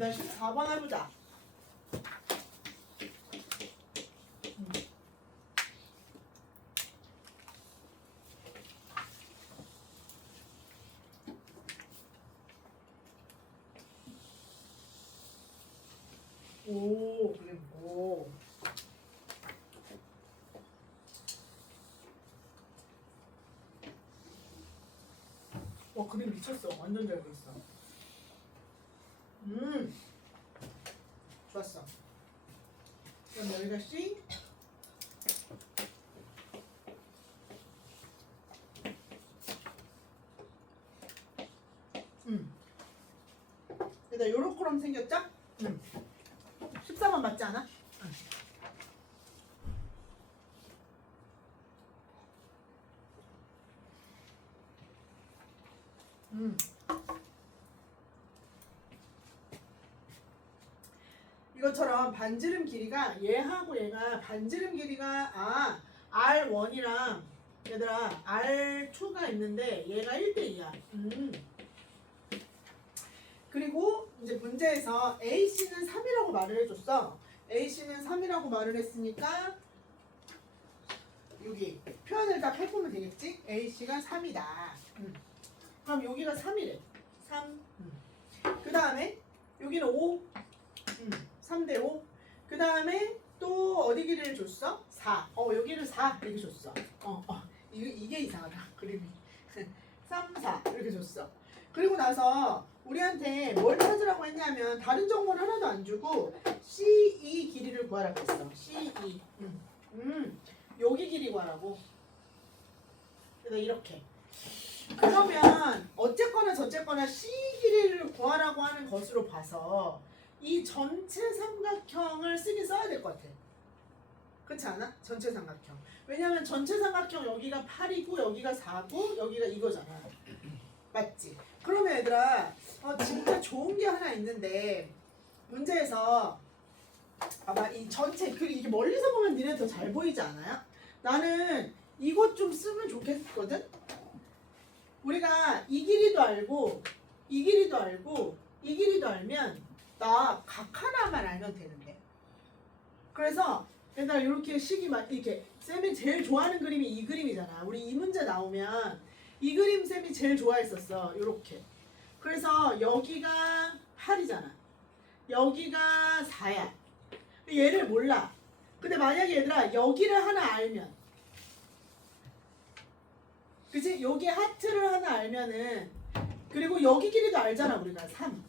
일단 14번 해보자. 오, 그래, 뭐. 와, 그림 미쳤어. 완전 잘 그렸어. 좋았어. 그럼 여기가 C. 일단 요렇게럼 생겼죠? 14번 맞지 않아? 이것처럼 반지름 길이가 얘하고 얘가 반지름 길이가 R1이랑 얘들아 R2가 있는데 얘가 1대2야. 그리고 이제 문제에서 AC는 3이라고 말을 해줬어. AC는 3이라고 말을 했으니까 여기 표현을 다 해보면 되겠지? AC가 3이다. 그럼 여기가 3이래. 3. 그 다음에 여기는 5. 3대 5. 그 다음에 또 어디 길이를 줬어? 4. 여기를 4 이렇게 줬어. 이게 이상하다. 그림이. 3, 4 이렇게 줬어. 그리고 나서 우리한테 뭘 찾으라고 했냐면 다른 정보는 하나도 안 주고 C2 길이를 구하라고 했어. C2. 여기 길이 구하라고. 그래서 이렇게. 그러면 어쨌거나 저쨌거나 C 길이를 구하라고 하는 것으로 봐서 이 전체 삼각형을 쓰긴 써야 될 것 같아. 그렇지 않아? 전체 삼각형. 왜냐면 전체 삼각형 여기가 8이고 여기가 4고 여기가 이거잖아. 맞지? 그러면 얘들아 진짜 좋은 게 하나 있는데 문제에서 봐봐 이 전체 그리고 이게 멀리서 보면 니네 더 잘 보이지 않아요? 나는 이것 좀 쓰면 좋겠거든? 우리가 이 길이도 알고 이 길이도 알고 이 길이도 알면 나 각 하나만 알면 되는데. 그래서 얘들아 이렇게 식이만 이렇게 쌤이 제일 좋아하는 그림이 이 그림이잖아. 우리 이 문제 나오면 이 그림 쌤이 제일 좋아했었어. 요렇게. 그래서 여기가 8이잖아. 여기가 4야. 얘를 몰라. 근데 만약에 얘들아 여기를 하나 알면 그치? 여기 하트를 하나 알면은 그리고 여기 길이도 알잖아. 우리가 3.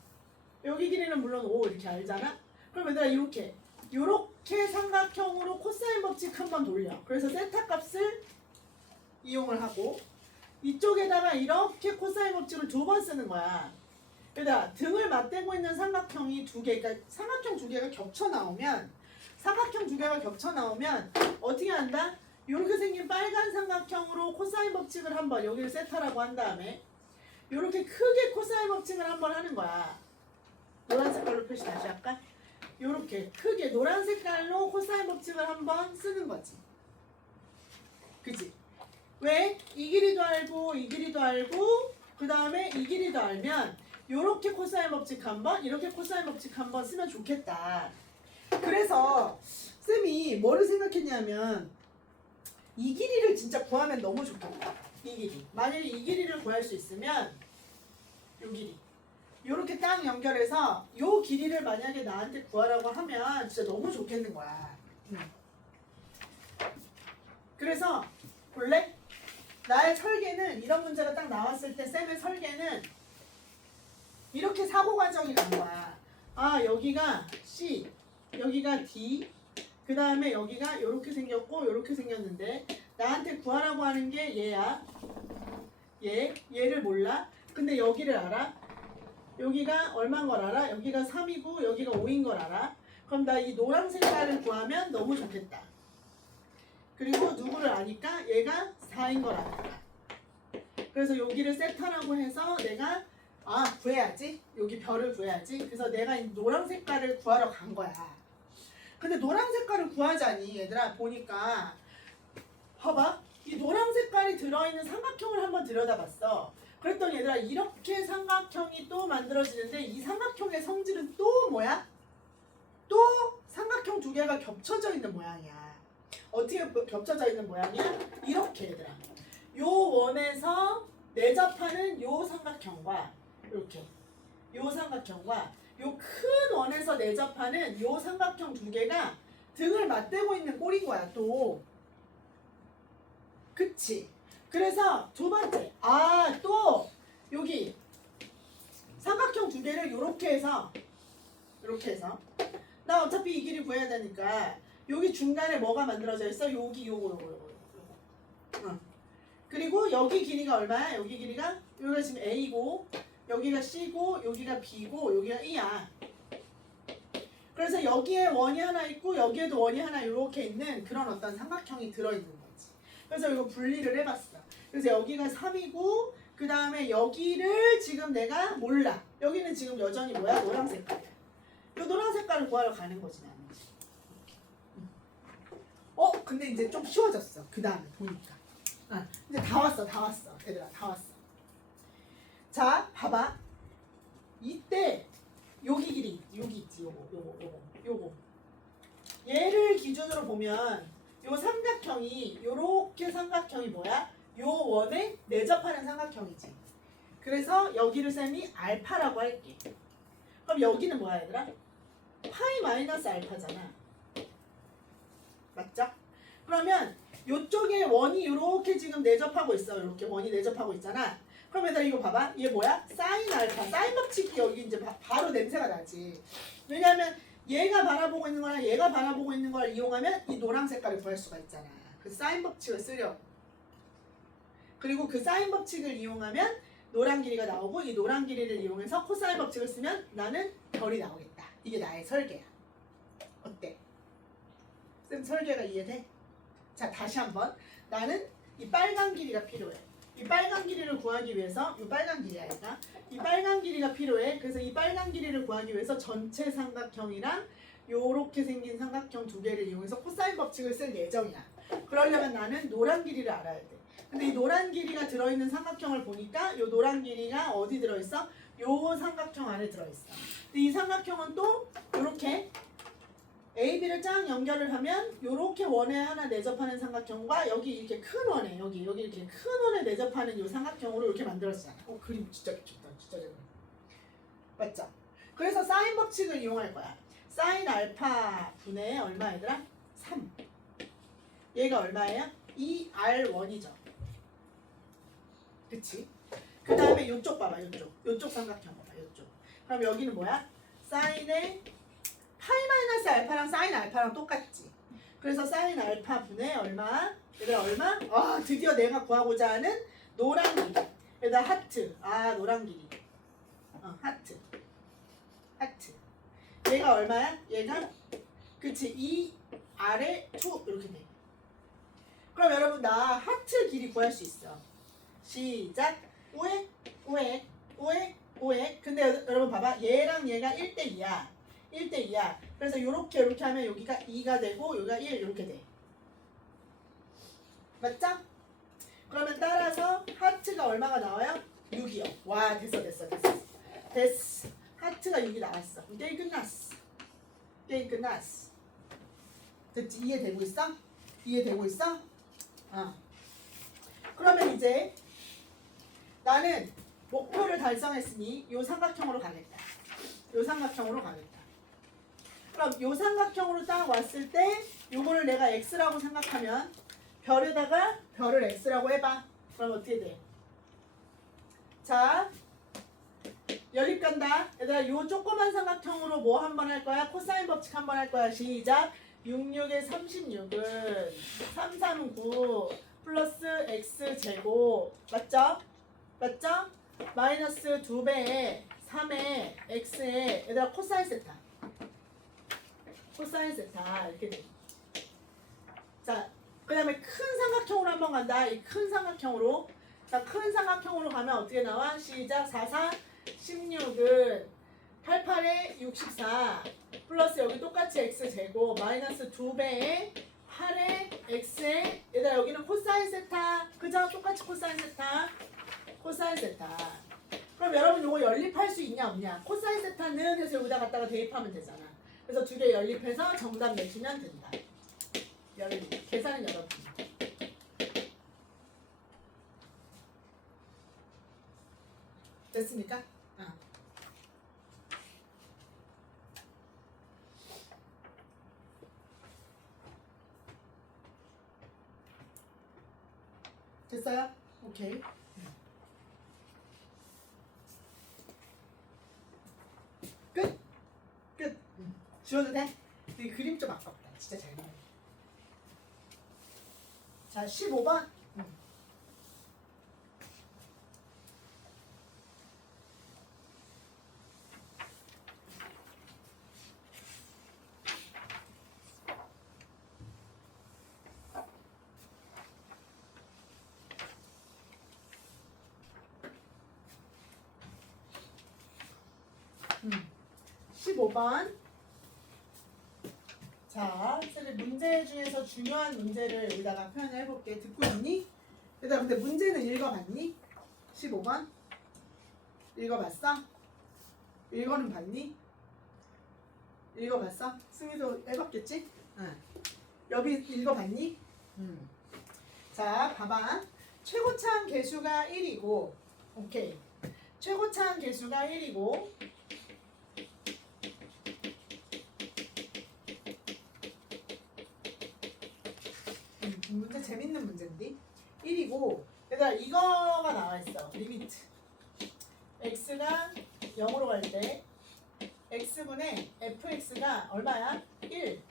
여기 길이는 물론 5 이렇게 알잖아? 그럼 얘들아 이렇게 삼각형으로 코사인 법칙 한번 돌려. 그래서 세타 값을 이용을 하고 이쪽에다가 이렇게 코사인 법칙을 2번 쓰는 거야. 얘들아 등을 맞대고 있는 삼각형이 2개, 그러니까 삼각형 2개가 겹쳐 나오면 어떻게 한다? 이렇게 생긴 빨간 삼각형으로 코사인 법칙을 한번 여기를 세타라고 한 다음에 이렇게 크게 코사인 법칙을 한번 하는 거야. 노란 색깔로 표시 다시 할까? 이렇게 크게 노란 색깔로 코사인 법칙을 한번 쓰는 거지. 그치? 왜? 이 길이도 알고 이 길이도 알고 그 다음에 이 길이도 알면 이렇게 코사인 법칙 한번 이렇게 코사인 법칙 한번 쓰면 좋겠다. 그래서 쌤이 뭐를 생각했냐면 이 길이를 진짜 구하면 너무 좋겠다. 이 길이. 만약에 이 길이를 구할 수 있으면 이 길이. 요렇게 딱 연결해서 요 길이를 만약에 나한테 구하라고 하면 진짜 너무 좋겠는 거야. 그래서 볼래? 나의 설계는 이런 문제가 딱 나왔을 때 쌤의 설계는 이렇게 사고 과정이 간 거야. 여기가 C, 여기가 D, 그 다음에 여기가 이렇게 생겼고 이렇게 생겼는데 나한테 구하라고 하는 게 얘야. 얘를 몰라. 근데 여기를 알아. 여기가 얼마인 걸 알아? 여기가 3이고 여기가 5인 걸 알아. 그럼 나 이 노란 색깔을 구하면 너무 좋겠다. 그리고 누구를 아니까 얘가 4인 걸 아니까. 그래서 여기를 세타라고 해서 내가 구해야지. 여기 별을 구해야지. 그래서 내가 이 노란 색깔을 구하러 간 거야. 근데 노란 색깔을 구하자니 얘들아 보니까 봐봐. 이 노란 색깔이 들어있는 삼각형을 한번 들여다봤어. 그랬더니 얘들아 이렇게 삼각형이 또 만들어지는데 이 삼각형의 성질은 또 뭐야? 또 삼각형 두 개가 겹쳐져 있는 모양이야. 어떻게 겹쳐져 있는 모양이야? 이렇게 얘들아. 요 원에서 내접하는 요 삼각형과 이렇게 요 삼각형과 요 큰 원에서 내접하는 요 삼각형 두 개가 등을 맞대고 있는 꼴인 거야 또. 그치? 그래서 두 번째 또 여기 삼각형 두 개를 요렇게 해서 나 어차피 이 길이 구해야 되니까 여기 중간에 뭐가 만들어져 있어? 여기 요거 그리고 여기 길이가 얼마야? 여기 길이가 여기가 지금 A고 여기가 C고 여기가 B고 여기가 E야. 그래서 여기에 원이 하나 있고 여기에도 원이 하나 이렇게 있는 그런 어떤 삼각형이 들어있는 거지. 그래서 이거 분리를 해봤어. 그래서 여기가 3이고 그 다음에 여기를 지금 내가 몰라. 여기는 지금 여전히 뭐야? 노란 색깔이야. 이 노란 색깔을 구하러 가는 거지 나는. 근데 이제 좀 쉬워졌어. 그 다음에 보니까. 이제 다 왔어. 얘들아 다 왔어. 자 봐봐. 이때 여기 길이 여기 있지. 요거 얘를 기준으로 보면 요 삼각형이 요렇게 삼각형이 뭐야? 요 원에 내접하는 삼각형이지. 그래서 여기를 쌤이 알파라고 할게. 그럼 여기는 뭐야 얘들아? 파이 마이너스 알파잖아. 맞죠? 그러면 요쪽에 원이 이렇게 지금 내접하고 있어. 이렇게 원이 내접하고 있잖아. 그럼 얘들아 이거 봐봐. 이게 뭐야? 사인 알파. 사인 법칙이 여기 이제 바로 냄새가 나지. 왜냐하면 얘가 바라보고 있는 거랑 얘가 바라보고 있는 걸 이용하면 이 노란 색깔을 구할 수가 있잖아. 그 사인 법칙을 쓰려. 그리고 그 사인 법칙을 이용하면 노란 길이가 나오고 이 노란 길이를 이용해서 코사인 법칙을 쓰면 나는 별이 나오겠다. 이게 나의 설계야. 어때? 쌤 설계가 이해돼? 자 다시 한번. 나는 이 빨간 길이가 필요해. 이 빨간 길이를 구하기 위해서 이 빨간 길이야 얘가. 이 빨간 길이가 필요해. 그래서 이 빨간 길이를 구하기 위해서 전체 삼각형이랑 요렇게 생긴 삼각형 두 개를 이용해서 코사인 법칙을 쓸 예정이야. 그러려면 나는 노란 길이를 알아야 돼. 근데 이 노란 길이가 들어있는 삼각형을 보니까 요 노란 길이가 어디 들어있어? 요 삼각형 안에 들어있어. 근데 이 삼각형은 또 요렇게 A, B를 쫙 연결을 하면 요렇게 원에 하나 내접하는 삼각형과 여기 이렇게 큰 원에 여기 이렇게 큰 원에 내접하는 요 삼각형으로 이렇게 만들어지잖아. 그림 진짜 좋다. 진짜 잘 그려. 맞죠? 그래서 사인 법칙을 이용할 거야. 사인 알파 분의 얼마 얘들아? 3. 얘가 얼마예요? 2R1이죠. 그치? 그 다음에 요쪽 봐봐. 요쪽 삼각형 봐봐. 요쪽. 그럼 여기는 뭐야? 사인의 파이 마이너스 알파랑 사인 알파랑 똑같지. 그래서 사인 알파 분의 얼마? 얘들아 얼마? 드디어 내가 구하고자 하는 노란 길이. 얘들아 하트. 노란 길이. 하트. 얘가 얼마야? 얘가 그치 2 아래 2 이렇게 돼. 그럼 여러분 나 하트 길이 구할 수 있어. 시작. 우액. 근데 여러분 봐봐. 얘랑 얘가 1대2야. 1대2야. 그래서 요렇게 하면 여기가 2가 되고 여기가 1 이렇게 돼. 맞죠? 그러면 따라서 하트가 얼마가 나와요? 6이요. 와 됐어. 하트가 6이 나왔어. 게임 끝났어. 됐지? 이해되고 있어? 그러면 이제 나는 목표를 달성했으니 요 삼각형으로 가겠다. 그럼 요 삼각형으로 딱 왔을 때 요거를 내가 x라고 생각하면 별에다가 별을 x라고 해봐. 그럼 어떻게 돼? 자 연립 간다. 얘들아 요 조그만 삼각형으로 뭐 한번 할 거야? 코사인 법칙 한번 할 거야. 시작. 66에 36은 339 플러스 x제곱 맞죠? 마이너스 2배에 3에 x에 얘들아 코사인 세타 이렇게 돼. 자 그 다음에 큰 삼각형으로 한번 간다. 이 큰 삼각형으로. 자 큰 삼각형으로 가면 어떻게 나와? 시작. 44 16은 88에 64 플러스 여기 똑같이 x제곱 마이너스 2배에 8에 x에 얘들아 여기는 코사인 세타 그죠? 똑같이 코사인 세타 코사인 세타. 그럼 여러분 요거 연립할 수 있냐 없냐? 코사인 세타는 해서 여기다 갖다가 대입하면 되잖아. 그래서 두 개 연립해서 정답 내시면 된다. 연립. 계산은 여러분. 됐습니까? 됐어요? 오케이. 끝. 끝. 지워도 돼? 이 그림 좀 아깝다. 진짜 잘 그려. 자, 15번. 15번. 자, 문제 중에서 중요한 문제를 여기다가 표현을 해볼게. 듣고 있니? 얘들아, 근데 문제는 읽어봤니? 15번? 읽어봤어? 읽어는 봤니? 읽어봤어? 승희도 해봤겠지? 응. 여기 읽어봤니? 자, 봐봐. 최고차항 개수가 1이고, 오케이. 최고차항 개수가 1이고, 문제 재밌는 문제인데 1이고 얘들아 이거가 나와있어. 리미트 x가 0으로 갈 때 x분의 fx가 얼마야? 1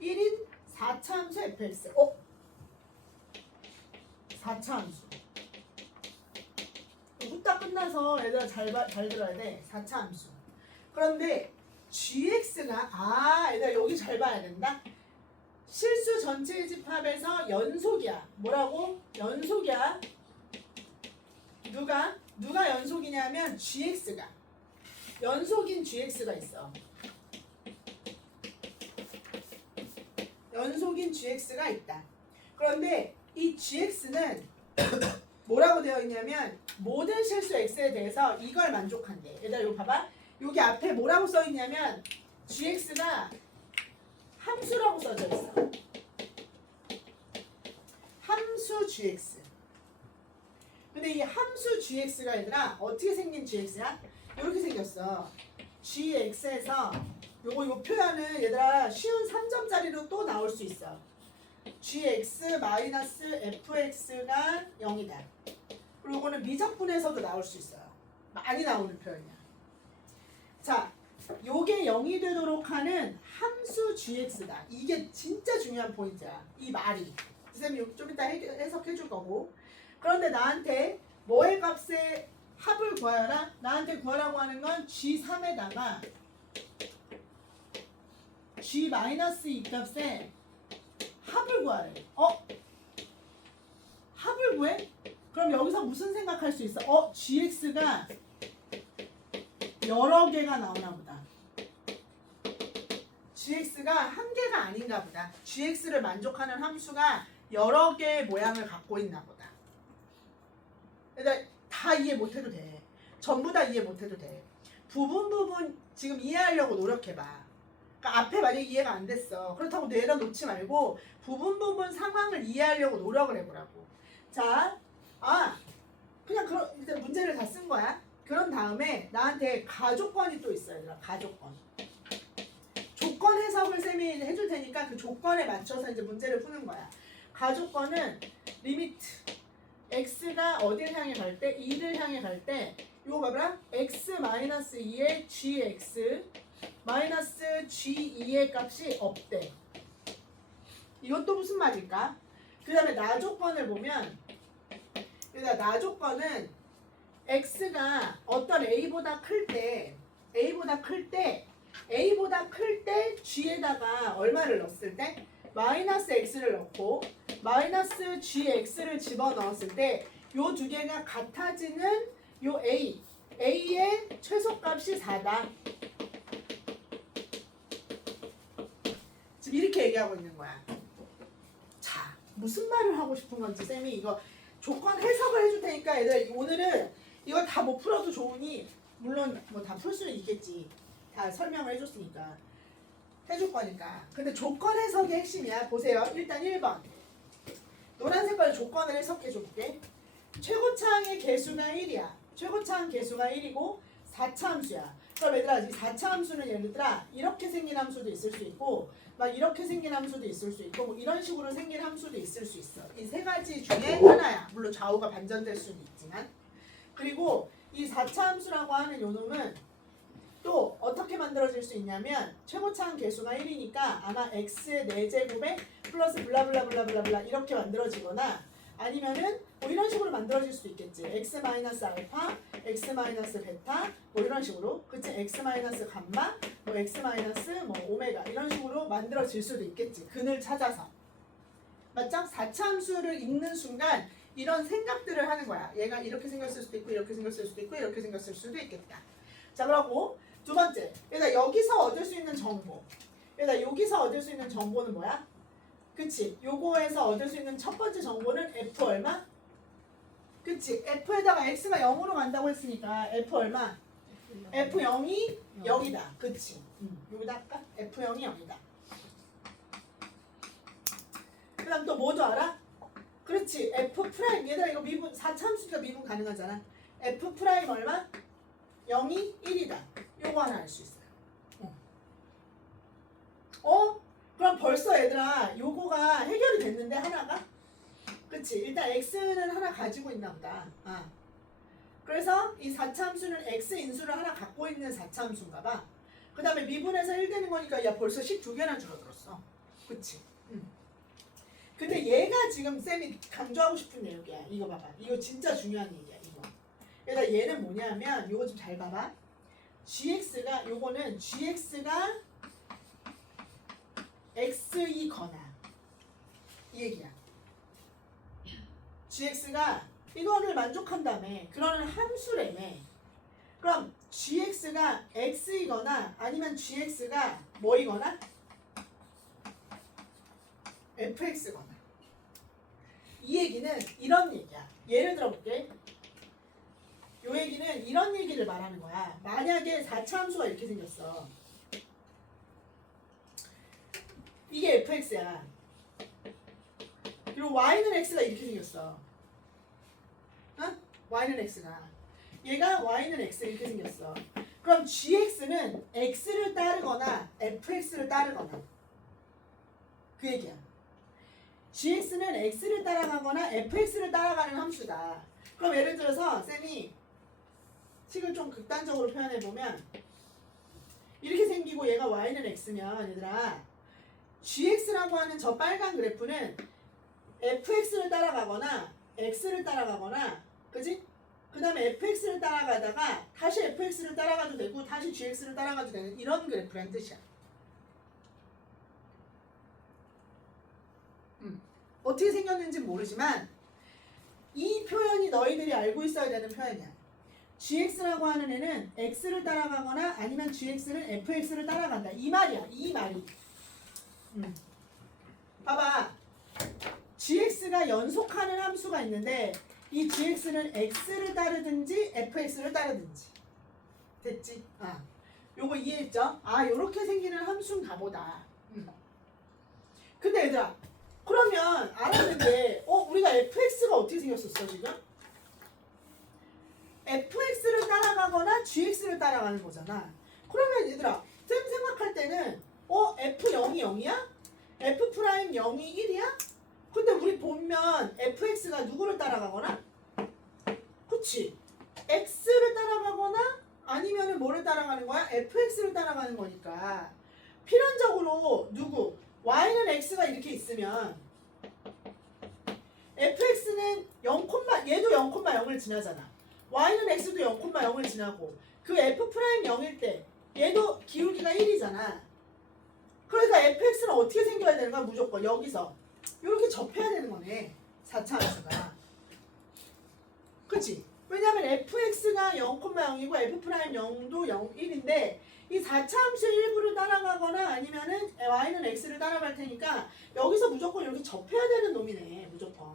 1인 4차함수 fx 4차함수 후딱 끝나서 얘들아 잘 들어야 돼. 4차함수 그런데 gx가 얘들아 여기 잘 봐야 된다. 실수 전체 집합에서 연속이야. 뭐라고? 연속이야. 누가 연속이냐면 gx가. 연속인 gx가 있어. 연속인 gx가 있다. 그런데 이 gx는 뭐라고 되어 있냐면 모든 실수 x에 대해서 이걸 만족한대. 얘들아 이거 봐봐. 여기 앞에 뭐라고 써 있냐면 gx가 함수라고 써져 있어. 함수 gx. 근데 이 함수 gx가 얘들아 어떻게 생긴 gx야? 이렇게 생겼어. gx에서 요거 표현은 얘들아 쉬운 3점짜리로 또 나올 수 있어. gx-fx가 0이다. 그리고 이거는 미적분에서도 나올 수 있어요. 많이 나오는 표현이야. 자, 요게 0이 되도록 하는 함수 gx다. 이게 진짜 중요한 포인트야. 이 말이. 선생님이 좀 이따 해석해 줄 거고. 그런데 나한테 뭐의 값의 합을 구하여라? 나한테 구하라고 하는 건 g3에다가 g-2 값의 합을 구하래. 합을 구해? 그럼 여기서 무슨 생각할 수 있어? gx가 여러 개가 나오나 보다. gx가 한 개가 아닌가 보다. gx를 만족하는 함수가 여러 개의 모양을 갖고 있나 보다. 그러니까 다 이해 못해도 돼. 전부 다 이해 못해도 돼. 부분 지금 이해하려고 노력해봐. 그러니까 앞에 만약에 이해가 안 됐어. 그렇다고 내려놓지 말고 부분 상황을 이해하려고 노력을 해보라고. 자, 그냥 일단 문제를 다 쓴 거야. 그런 다음에 나한테 가조건이 또 있어요. 얘들아. 가조건. 조건 해석을 쌤이 해줄 테니까 그 조건에 맞춰서 이제 문제를 푸는 거야. 가조건은 리미트 x가 어디를 향해 갈 때? 2를 향해 갈 때 이거 봐봐라. x-2의 gx 마이너스 g2의 값이 없대. 이것도 무슨 말일까? 그 다음에 나조건을 보면 나조건은 x가 어떤 a보다 클 때 g에다가 얼마를 넣었을 때? 마이너스 x를 넣고 마이너스 gx를 집어넣었을 때 요 두 개가 같아지는 요 a의 최소값이 4다. 지금 이렇게 얘기하고 있는 거야. 자, 무슨 말을 하고 싶은 건지 쌤이 이거 조건 해석을 해줄 테니까 얘들아 오늘은 이거 다 못 풀어도 좋으니 물론 뭐 다 풀 수는 있겠지. 다 설명을 해줬으니까 해줄 거니까. 근데 조건 해석이 핵심이야. 보세요. 일단 1번 노란 색깔 조건을 해석해 줄게. 최고차항의 개수가 1이야. 최고차항 개수가 1이고 4차 함수야. 그럼 얘들아 이 4차 함수는 얘들아 이렇게 생긴 함수도 있을 수 있고 막 이렇게 생긴 함수도 있을 수 있고 뭐 이런 식으로 생긴 함수도 있을 수 있어. 이 세 가지 중에 하나야. 물론 좌우가 반전될 수는 있지만. 그리고 이 4차 함수라고 하는 요 놈은 또 어떻게 만들어질 수 있냐면 최고차항 개수가 1이니까 아마 x의 4제곱에 플러스 블라블라블라블라블라 이렇게 만들어지거나 아니면은 뭐 이런 식으로 만들어질 수도 있겠지. x 마이너스 알파, x 마이너스 베타 뭐 이런 식으로 그치? x 마이너스 감마, 뭐 x 마이너스 뭐 오메가 이런 식으로 만들어질 수도 있겠지. 근을 찾아서 맞죠? 4차 함수를 읽는 순간 이런 생각들을 하는 거야. 얘가 이렇게 생겼을 수도 있고 이렇게 생겼을 수도 있고 이렇게 생겼을 수도 있겠다. 자 그러고 두 번째, 얘가 여기서 얻을 수 있는 정보. 얘가 여기서 얻을 수 있는 정보는 뭐야? 그치? 요거에서 얻을 수 있는 첫 번째 정보는 F 얼마? 그치? F에다가 X가 0으로 간다고 했으니까 F 얼마? F0이 0이다. 그치? 여기다 할까? F0이 0이다. 그 다음 또 뭐도 알아? 그렇지. F 프라임. 얘들아 이거 미분 4차함수니까 미분 가능하잖아. F 프라임 얼마? 0이 1이다. 요거 하나 알 수 있어요. 그럼 벌써 얘들아 요거가 해결이 됐는데 하나가? 그치? 일단 x는 하나 가지고 있나 보다. 그래서 이 4차함수는 x 인수를 하나 갖고 있는 4차함수인가 봐. 그 다음에 미분에서 1 되는 거니까 야 벌써 식 2개나 줄어들었어. 그치? 근데 얘가 지금 쌤이 강조하고 싶은 내용이야. 이거 봐봐. 이거 진짜 중요한 얘기야. 이거. 그러니까 얘는 뭐냐면 이거 좀 잘 봐봐. gx가 요거는 gx가 x이거나 이 얘기야. gx가 이거를 만족한다며. 그러는 함수래매. 그럼 gx가 x이거나 아니면 gx가 뭐이거나 fx거나 이 얘기는 이런 얘기야. 예를 들어볼게. 요 얘기는 이런 얘기를 말하는 거야. 만약에 4차 함수가 이렇게 생겼어. 이게 fx야. 그리고 y는 x가 이렇게 생겼어. y는 x가. 얘가 y는 x 이렇게 생겼어. 그럼 gx는 x를 따르거나 fx를 따르거나 그 얘기야. gx는 x를 따라가거나 fx를 따라가는 함수다. 그럼 예를 들어서 쌤이 식을 좀 극단적으로 표현해보면 이렇게 생기고 얘가 y는 x면 얘들아 gx라고 하는 저 빨간 그래프는 fx를 따라가거나 x를 따라가거나 그지? 그 다음에 fx를 따라가다가 다시 fx를 따라가도 되고 다시 gx를 따라가도 되는 이런 그래프란 뜻이야. 어떻게 생겼는지는 모르지만 이 표현이 너희들이 알고 있어야 되는 표현이야. gx라고 하는 애는 x를 따라가거나 아니면 gx는 fx를 따라간다. 이 말이야. 이 말이. 봐봐. gx가 연속하는 함수가 있는데 이 gx는 x를 따르든지 fx를 따르든지. 됐지? 요거 이해했죠? 요렇게 생기는 함수인가 보다. 근데 얘들아 그러면 알았는데 우리가 fx가 어떻게 생겼었어 지금? fx를 따라가거나 gx를 따라가는 거잖아. 그러면 얘들아 쌤 생각할 때는 f0이 0이야? f'0이 1이야? 근데 우리 보면 fx가 누구를 따라가거나? 그치? x를 따라가거나 아니면은 뭐를 따라가는 거야? fx를 따라가는 거니까 필연적으로 누구? y는 x가 이렇게 있으면 fx는 0, 얘도 0,0을 지나잖아. y는 x도 0,0을 지나고 그 f'0일 때 얘도 기울기가 1이잖아. 그러니까 fx는 어떻게 생겨야 되는 거야? 무조건 여기서 이렇게 접해야 되는 거네. 4차 함수가. 그치? 왜냐면 fx가 0,0이고 f'0도 1인데 이 4차 함수의 일부를 따라가거나 아니면은 y는 x를 따라갈 테니까 여기서 무조건 이렇게 접해야 되는 놈이네. 무조건.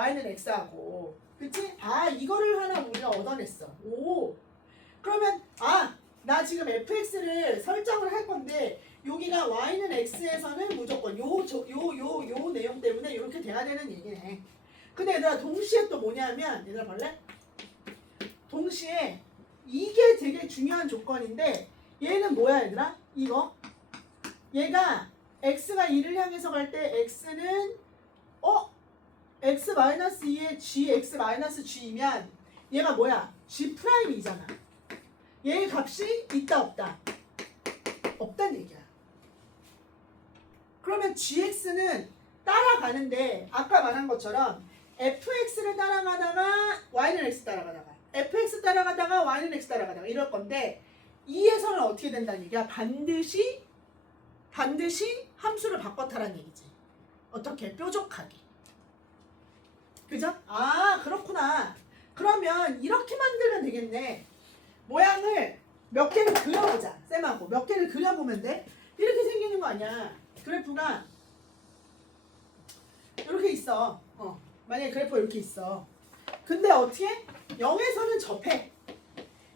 y는 x하고. 그치? 아, 이거를 하나 우리가 얻어냈어. 오. 그러면 나 지금 fx를 설정을 할 건데 여기가 y는 x에서는 무조건 요 내용 때문에 이렇게 돼야 되는 얘기네. 근데 얘들아 동시에 또 뭐냐면 얘들아 볼래? 동시에 이게 되게 중요한 조건인데 얘는 뭐야 얘들아? 이거 얘가 x가 2를 향해서 갈 때 x는 x-2에 gx-g이면 얘가 뭐야? g'이잖아. 얘의 값이 있다 없다? 없단 얘기야. 그러면 gx는 따라가는데 아까 말한 것처럼 fx를 따라가다가 y는 x 따라가다가 fx 따라가다가 y는 x 따라가다가 이럴 건데 이에서는 어떻게 된다는 얘기야? 반드시 함수를 바꿔타라는 얘기지. 어떻게? 뾰족하게. 그죠? 아, 그렇구나. 그러면 이렇게 만들면 되겠네. 모양을 몇 개를 그려보자. 쌤하고 몇 개를 그려보면 돼. 이렇게 생기는 거 아니야. 그래프가 이렇게 있어. 만약에 그래프가 이렇게 있어. 근데 어떻게? 0에서는 접해.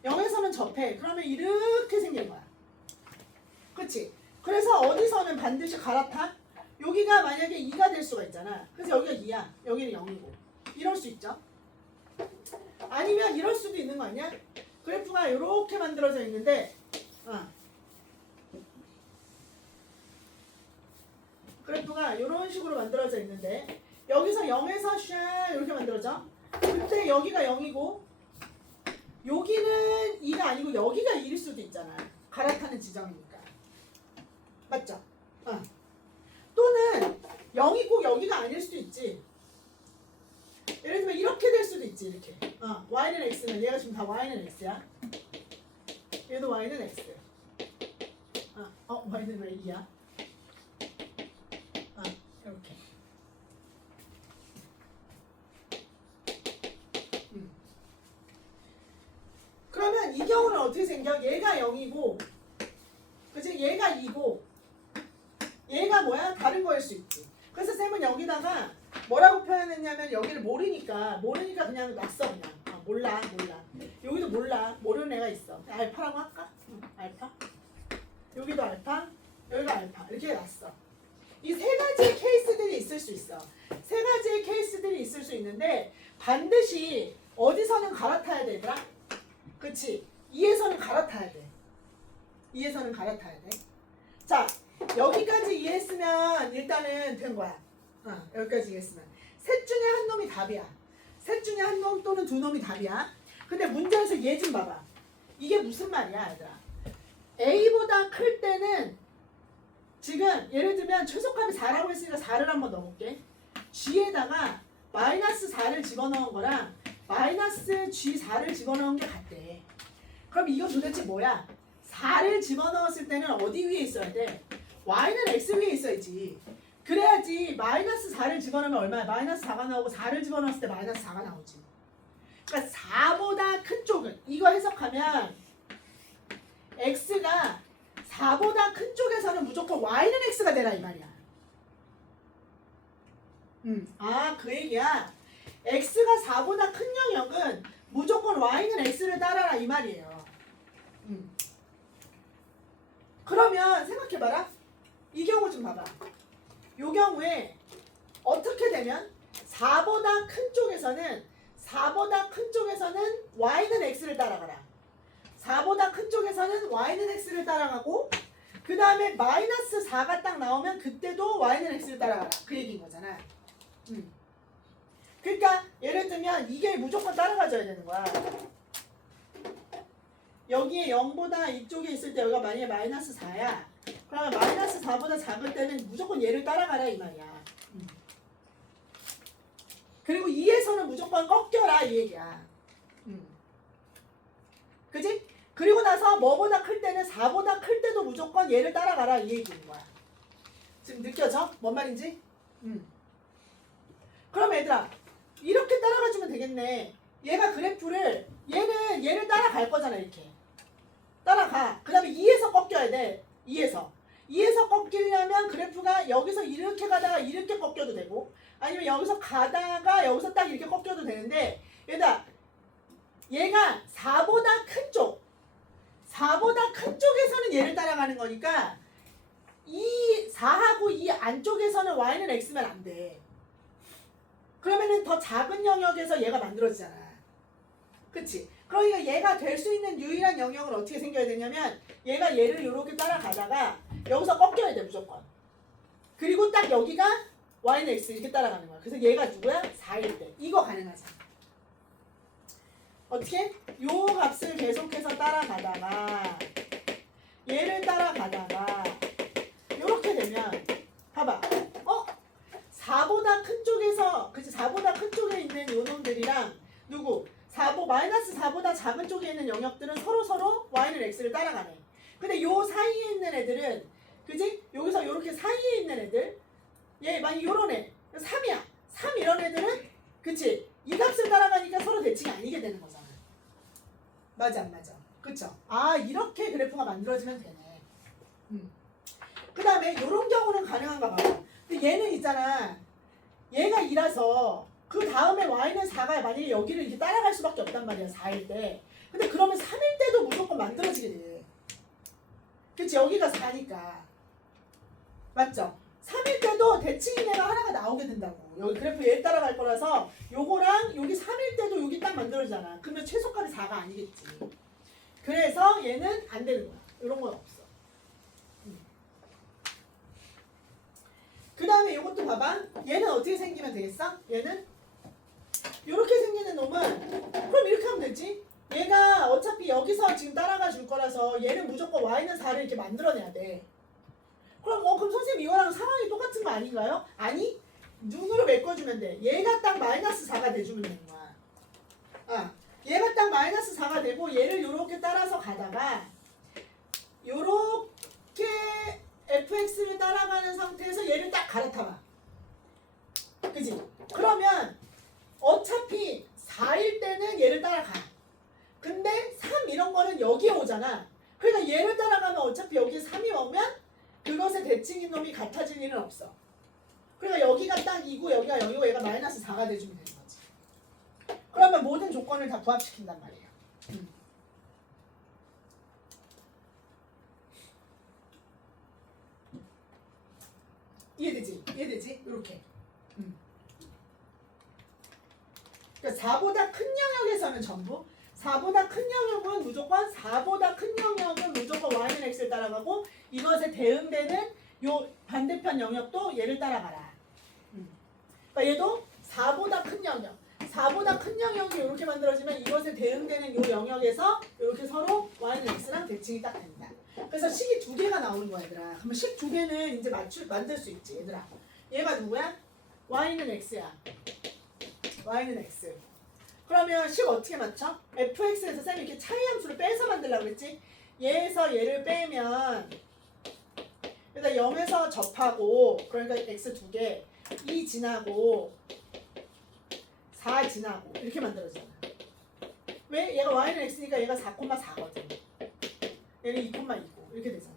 0에서는 접해. 그러면 이렇게 생기는 거야. 그치? 그래서 어디서는 반드시 갈아타? 여기가 만약에 2가 될 수가 있잖아. 그래서 여기가 2야. 여기는 0이고. 이럴 수 있죠. 아니면 이럴 수도 있는 거 아니야? 그래프가 이렇게 만들어져 있는데 그래프가 이런 식으로 만들어져 있는데 여기서 0에서 샤 이렇게 만들어져. 그때 여기가 0이고 여기는 2가 아니고 여기가 2일 수도 있잖아. 갈아타는 지점이니까. 맞죠? 또는 0이고 여기가 아닐 수도 있지. 예를 들면 이렇게 될 수도 있지. 이렇게 y는 x는 얘가 지금 다 y는 x야. 얘도 y는 x. y는 왜 2야? 이렇게. 그러면 이 경우는 어떻게 생겨? 얘가 0이고 그치? 얘가 2고 얘가 뭐야? 다른 거일 수 있지. 그래서 쌤은 여기다가 뭐라고 표현했냐면 여기를 모르니까 그냥 놨어. 그냥 몰라. 여기도 몰라. 모르는 애가 있어. 알파라고 할까? 알파. 여기도 알파, 여기가 알파. 이렇게 놨어. 이 세 가지의 케이스들이 있을 수 있어. 세 가지의 케이스들이 있을 수 있는데 반드시 어디서는 갈아타야 되더라? 그치? 2에서는 갈아타야 돼. 2에서는 갈아타야 돼. 자, 여기까지 이해했으면 일단은 된 거야. 여기까지 이해했으면. 셋 중에 한 놈이 답이야. 셋 중에 한 놈 또는 두 놈이 답이야. 근데 문제에서 얘 좀 봐봐. 이게 무슨 말이야, 얘들아? A보다 클 때는 지금 예를 들면 최소값이 4라고 했으니까 4를 한번 넣어볼게. G에다가 마이너스 4를 집어넣은 거랑 마이너스 G4를 집어넣은 게 같대. 그럼 이거 도대체 뭐야? 4를 집어넣었을 때는 어디 위에 있어야 돼? Y는 X 위에 있어야지. 그래야지 마이너스 4를 집어넣으면 얼마야? 마이너스 4가 나오고 4를 집어넣었을 때 마이너스 4가 나오지. 그러니까 4보다 큰 쪽은 이거 해석하면 X가 4보다 큰 쪽에서는 무조건 Y는 X가 되라 이 말이야. 그 얘기야. X가 4보다 큰 영역은 무조건 Y는 X를 따라라 이 말이에요. 그러면 생각해봐라. 이 경우 좀 봐봐. 이 경우에 어떻게 되면 4보다 큰 쪽에서는 Y는 X를 따라가라. 4보다 큰 쪽에서는 Y는 X를 따라가고 그 다음에 마이너스 4가 딱 나오면 그때도 Y는 X를 따라가라. 그 얘기인 거잖아. 그러니까 예를 들면 이게 무조건 따라가줘야 되는 거야. 여기에 0보다 이쪽에 있을 때 여기가 만약에 마이너스 4야. 그러면 마이너스 4보다 작을 때는 무조건 얘를 따라가라 이 말이야. 그리고 2에서는 무조건 꺾여라 이 얘기야. 그지? 그리고 나서 뭐보다 클 때는 4보다 클 때도 무조건 얘를 따라가라 이 얘기인 거야. 지금 느껴져? 뭔 말인지? 그럼 얘들아 이렇게 따라가주면 되겠네. 얘가 그래프를 얘를 따라갈 거잖아. 이렇게 따라가. 그 다음에 2에서 꺾여야 돼. 2에서 꺾이려면 그래프가 여기서 이렇게 가다가 이렇게 꺾여도 되고 아니면 여기서 가다가 여기서 딱 이렇게 꺾여도 되는데 얘가 4보다 큰 쪽 4보다 큰 쪽에서는 얘를 따라가는 거니까 이 4하고 이 안쪽에서는 y는 x면 안 돼. 그러면은 더 작은 영역에서 얘가 만들어지잖아. 그치? 그러니까 얘가 될 수 있는 유일한 영역은 어떻게 생겨야 되냐면 얘가 얘를 이렇게 따라가다가 여기서 꺾여야 돼 무조건. 그리고 딱 여기가 y는 x 이렇게 따라가는 거야. 그래서 얘가 누구야? 4일 때. 이거 가능하잖아. 어떻게? 요 값을 계속해서 따라가다가 얘를 따라가다가 이렇게 되면 봐봐. 4보다 큰 쪽에서 그치 4보다 큰 쪽에 있는 요 놈들이랑 누구? 마이너스 4보다 작은 쪽에 있는 영역들은 서로 y는 x를 따라가네. 근데 요 사이에 있는 애들은 그지? 여기서 요렇게 사이에 있는 애들 얘 만약 요런 애 3이야. 3 이런 애들은 그치? 이 값을 따라가니까 서로 대칭이 아니게 되는 거잖아. 맞아 안 맞아? 그쵸? 이렇게 그래프가 만들어지면 되네. 그 다음에 요런 경우는 가능한가 봐. 근데 얘는 있잖아. 얘가 2라서 그 다음에 y는 4가 만약에 여기를 이렇게 따라갈 수밖에 없단 말이야. 4일 때. 근데 그러면 3일 때도 무조건 만들어지게 돼. 그치? 여기가 4니까. 맞죠? 3일 때도 대칭인 애가 하나가 나오게 된다고. 여기 그래프 얘 따라갈 거라서 요거랑 여기 3일 때도 여기 딱 만들어지잖아. 그러면 최소값이 4가 아니겠지. 그래서 얘는 안 되는 거야. 이런 건 없어. 그 다음에 이것도 봐봐. 얘는 어떻게 생기면 되겠어? 얘는 이렇게 생기는 놈은 그럼 이렇게 하면 되지. 얘가 어차피 여기서 지금 따라가 줄 거라서 얘는 무조건 y는 4를 이렇게 만들어내야 돼. 그럼 그럼 선생님 이거랑 상황이 똑같은 거 아닌가요? 아니 누구를 메꿔주면 돼. 얘가 딱 마이너스 4가 돼주면 되는 거야. 얘가 딱 마이너스 4가 되고 얘를 요렇게 따라서 가다가 요렇게 fx를 따라가는 상태에서 얘를 딱 갈아타봐. 그지? 그러면 어차피 4일 때는 얘를 따라가. 근데 3 이런 거는 여기에 오잖아. 그러니까 얘를 따라가면 어차피 여기에 3이 오면 그것의 대칭인 놈이 같아질 일은 없어. 그러니까 여기가 딱 2고 여기가 0이고 얘가 마이너스 4가 돼주면 되는 거지. 그러면 모든 조건을 다 부합시킨단 말이에요. 이해되지? 이해되지? 이렇게. 그러니까 4보다 큰 영역에서는 전부 4보다 큰 영역은 무조건 4보다 큰 영역은 무조건 y는 x를 따라가고 이것에 대응되는 요 반대편 영역도 얘를 따라가라. 그러니까 얘도 4보다 큰 영역 4보다 큰 영역이 이렇게 만들어지면 이것에 대응되는 요 영역에서 이렇게 서로 y는 x랑 대칭이 딱 된다. 그래서 식이 2개가 나오는 거야 얘들아. 그러면 식 2개는 이제 만들 수 있지 얘들아. 얘가 누구야? y는 x야. y는 x. 그러면 식 어떻게 맞춰? fx에서 쌤이 이렇게 차이 함수를 빼서 만들려고 했지? 얘에서 얘를 빼면 일단 0에서 접하고 그러니까 x 2개 2 지나고 4 지나고 이렇게 만들어지잖아. 왜? 얘가 y는 x니까 얘가 4,4거든. 얘는 2,2고 이렇게 되잖아.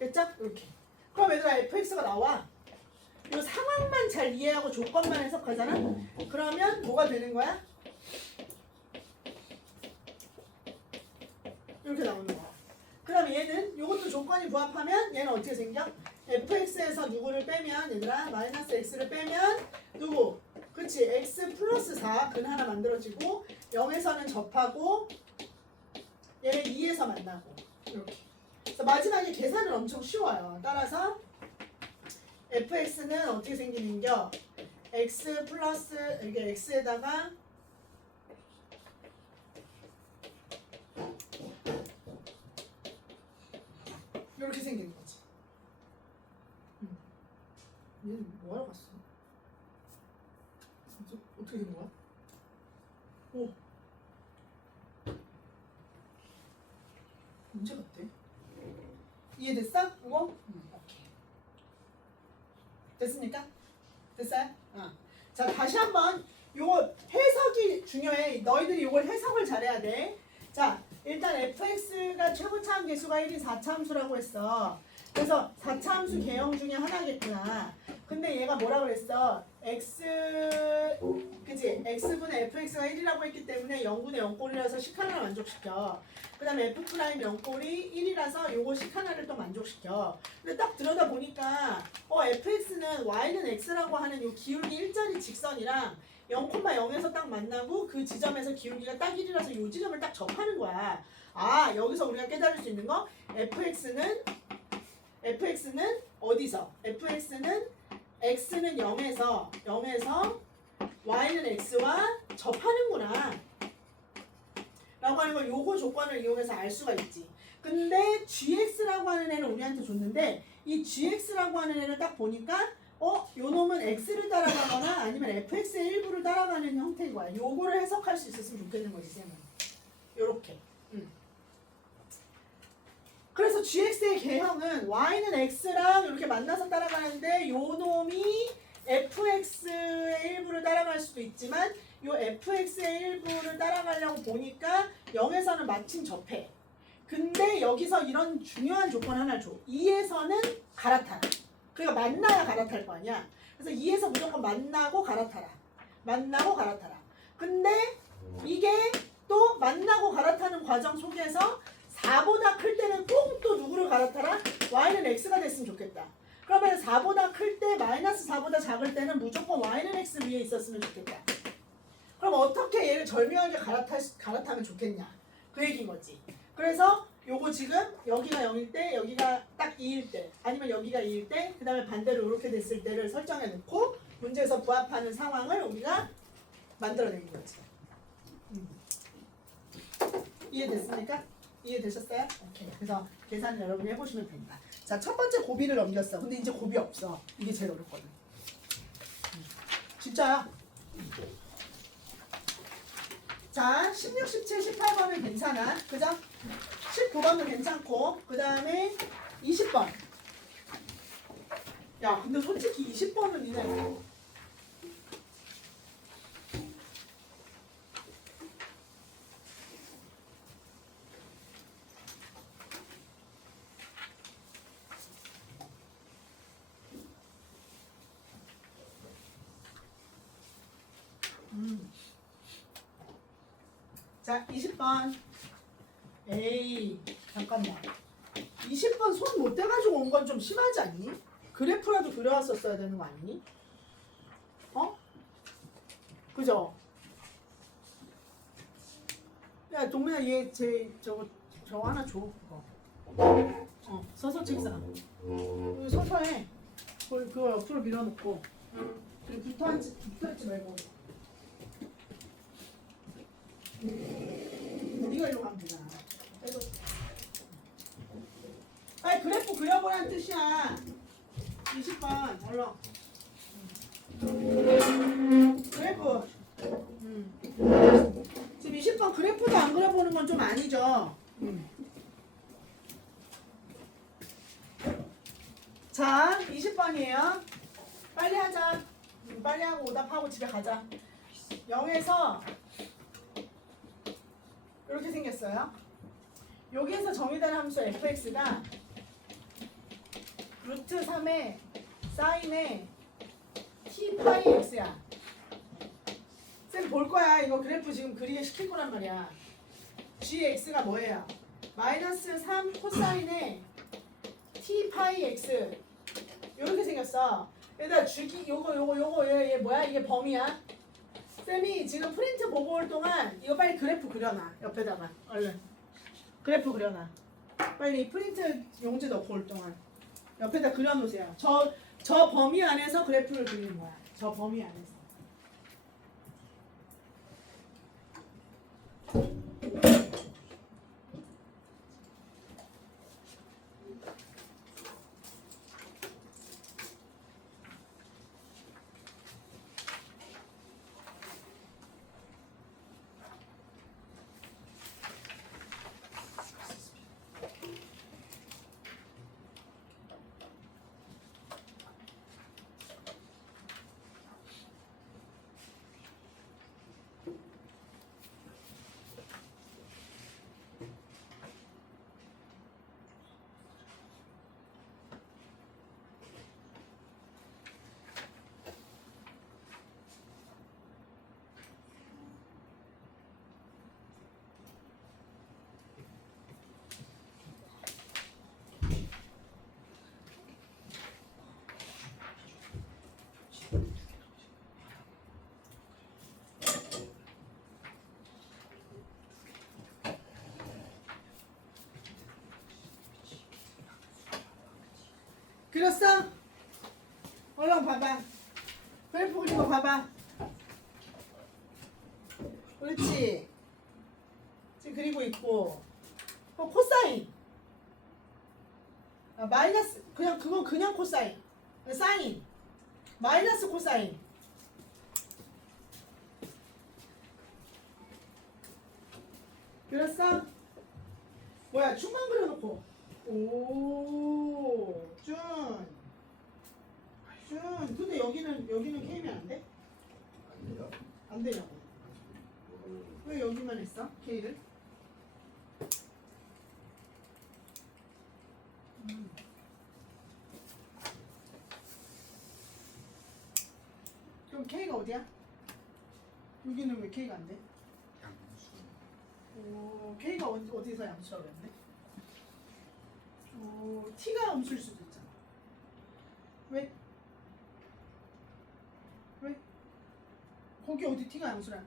됐죠? 이렇게. 그럼 얘들아 fx가 나와. 이 상황만 잘 이해하고 조건만 해석하잖아? 그러면 뭐가 되는 거야? 이렇게 나오는 거야. 그 다음에 얘는 이것도 조건이 부합하면 얘는 어떻게 생겨? fx에서 누구를 빼면 얘들아 마이너스 x를 빼면 누구? 그치 x 플러스 4 근 하나 만들어지고 0에서는 접하고 얘는 2에서 만나고 이렇게. 그래서 마지막에 계산은 엄청 쉬워요. 따라서 fx는 어떻게 생기는겨? x 플러스 이게 x에다가 이렇게 생기는 거지. 얘는 뭐하러 갔어? 어떻게 된 거야? 오. 언제 갔대? 이해됐어? 이거? 오케이. 됐습니까? 됐어요? 자 다시 한번 요거 해석이 중요해. 너희들이 요걸 해석을 잘해야 돼. 자 일단 fx가 최고 차함 계수가 1인 4차 함수라고 했어. 그래서 4차 함수 개형 중에 하나겠구나. 근데 얘가 뭐라 그랬어? 그치? x분의 fx가 1이라고 했기 때문에 0분의 0꼴이라서 식 하나를 만족시켜. 그 다음에 f 프라임 0꼴이 1이라서 요거 식 하나를 또 만족시켜. 근데 딱 들여다 보니까 fx는 y는 x라고 하는 요 기울기 일자리 직선이랑 0,0에서 딱 만나고 그 지점에서 기울기가 딱 1이라서 요 지점을 딱 접하는 거야. 아, 여기서 우리가 깨달을 수 있는 거 fx는 어디서? fx는 x는 0에서 y는 x와 접하는구나 라고 하는 걸 요거 조건을 이용해서 알 수가 있지. 근데 gx라고 하는 애는 우리한테 줬는데 이 gx라고 하는 애를 딱 보니까 요 놈은 x를 따라가거나 아니면 fx의 일부를 따라가는 형태인 거야. 요거를 해석할 수 있었으면 좋겠는 거지, 쌤은. 요렇게. 그래서 gx의 개형은 y는 x랑 이렇게 만나서 따라가는데 요 놈이 fx의 일부를 따라갈 수도 있지만 요 fx의 일부를 따라가려고 보니까 0에서는 마침 접해. 근데 여기서 이런 중요한 조건 하나 줘. 2에서는 갈아타라. 그러니까 만나야 갈아탈 거 아니야. 그래서 2에서 무조건 만나고 갈아타라. 만나고 갈아타라. 근데 이게 또 만나고 갈아타는 과정 속에서 4보다 클 때는 꼭 또 누구를 갈아타라? y는 x가 됐으면 좋겠다. 그러면 4보다 클 때 마이너스 4보다 작을 때는 무조건 y는 x 위에 있었으면 좋겠다. 그럼 어떻게 얘를 절묘하게 갈아타면 좋겠냐? 그 얘기인 거지. 그래서 요거 지금 여기가 0일 때 여기가 딱 2일 때 아니면 여기가 2일 때 그 다음에 반대로 이렇게 됐을 때를 설정해 놓고 문제에서 부합하는 상황을 우리가 만들어내는 거지. 이해됐습니까? 이해되셨어요? 오케이. 그래서 계산을 여러분이 해보시면 됩니다. 자, 첫 번째 고비를 넘겼어. 근데 이제 고비 없어. 이게 제일 어렵거든. 진짜야. 자, 16, 17, 18번은 괜찮아. 그죠? 19번은 괜찮고 그 다음에 20번. 야, 근데 솔직히 20번은 니네 자, 20번. 에이, 잠깐만. 20번 손 못 대가지고 온 건 좀 심하지 않니? 그래프라도 그려왔었어야 되는 거 아니니? 그죠? 야, 동민아, 얘 저거 하나 줘. 서서 책상. 서서 해. 그걸 옆으로 밀어놓고. 그리고 붙어있지 말고. 네가 일로 가면 되잖아. 아니, 그래프 그려보라는 뜻이야. 20번 얼른. 그래프. 지금 20번 그래프도 안 그려보는 건 좀 아니죠. 자, 20번이에요. 빨리 하자. 빨리 하고 오답하고 집에 가자. 0에서 이렇게 생겼어요. 여기에서 정의된 함수 fx가 루트 3의 사인의 t 파이 x야. 쌤 볼 거야. 이거 그래프 지금 그리게 시킬 거란 말이야. gx가 뭐예요? 마이너스 3 코사인의 t 파이 x. 이렇게 생겼어. 얘들아 요거 얘 뭐야? 이게 범위야. 쌤이 지금 프린트 보고 올 동안 이거 빨리 그래프 그려놔. 옆에다가 얼른 그래프 그려놔. 빨리 프린트 용지 넣고 올 동안 옆에다 그려놓으세요. 저 범위 안에서 그래프를 그리는 거야. 저 범위 안에서. 그렸어? 얼른 봐봐. 그래프 그린 거 봐봐. 그렇지. 지금 그리고 있고. 코사인. 마이너스 그냥 그건 그냥 코사인. 사인. 마이너스 코사인. 그렸어? 뭐야 중간 그려놓고. 오, 준. 근데 여기는 K면 안 돼? 안 돼요? 안 되냐고. 왜 여기만 했어? K를? 그럼 K가 어디야? 여기는 왜 K가 안 돼? 양수. 오, K가 어디서 양수라고 했네? 오, T가 음수일 수도 있잖아. 왜? 왜? 거기 어디 T가 양수라?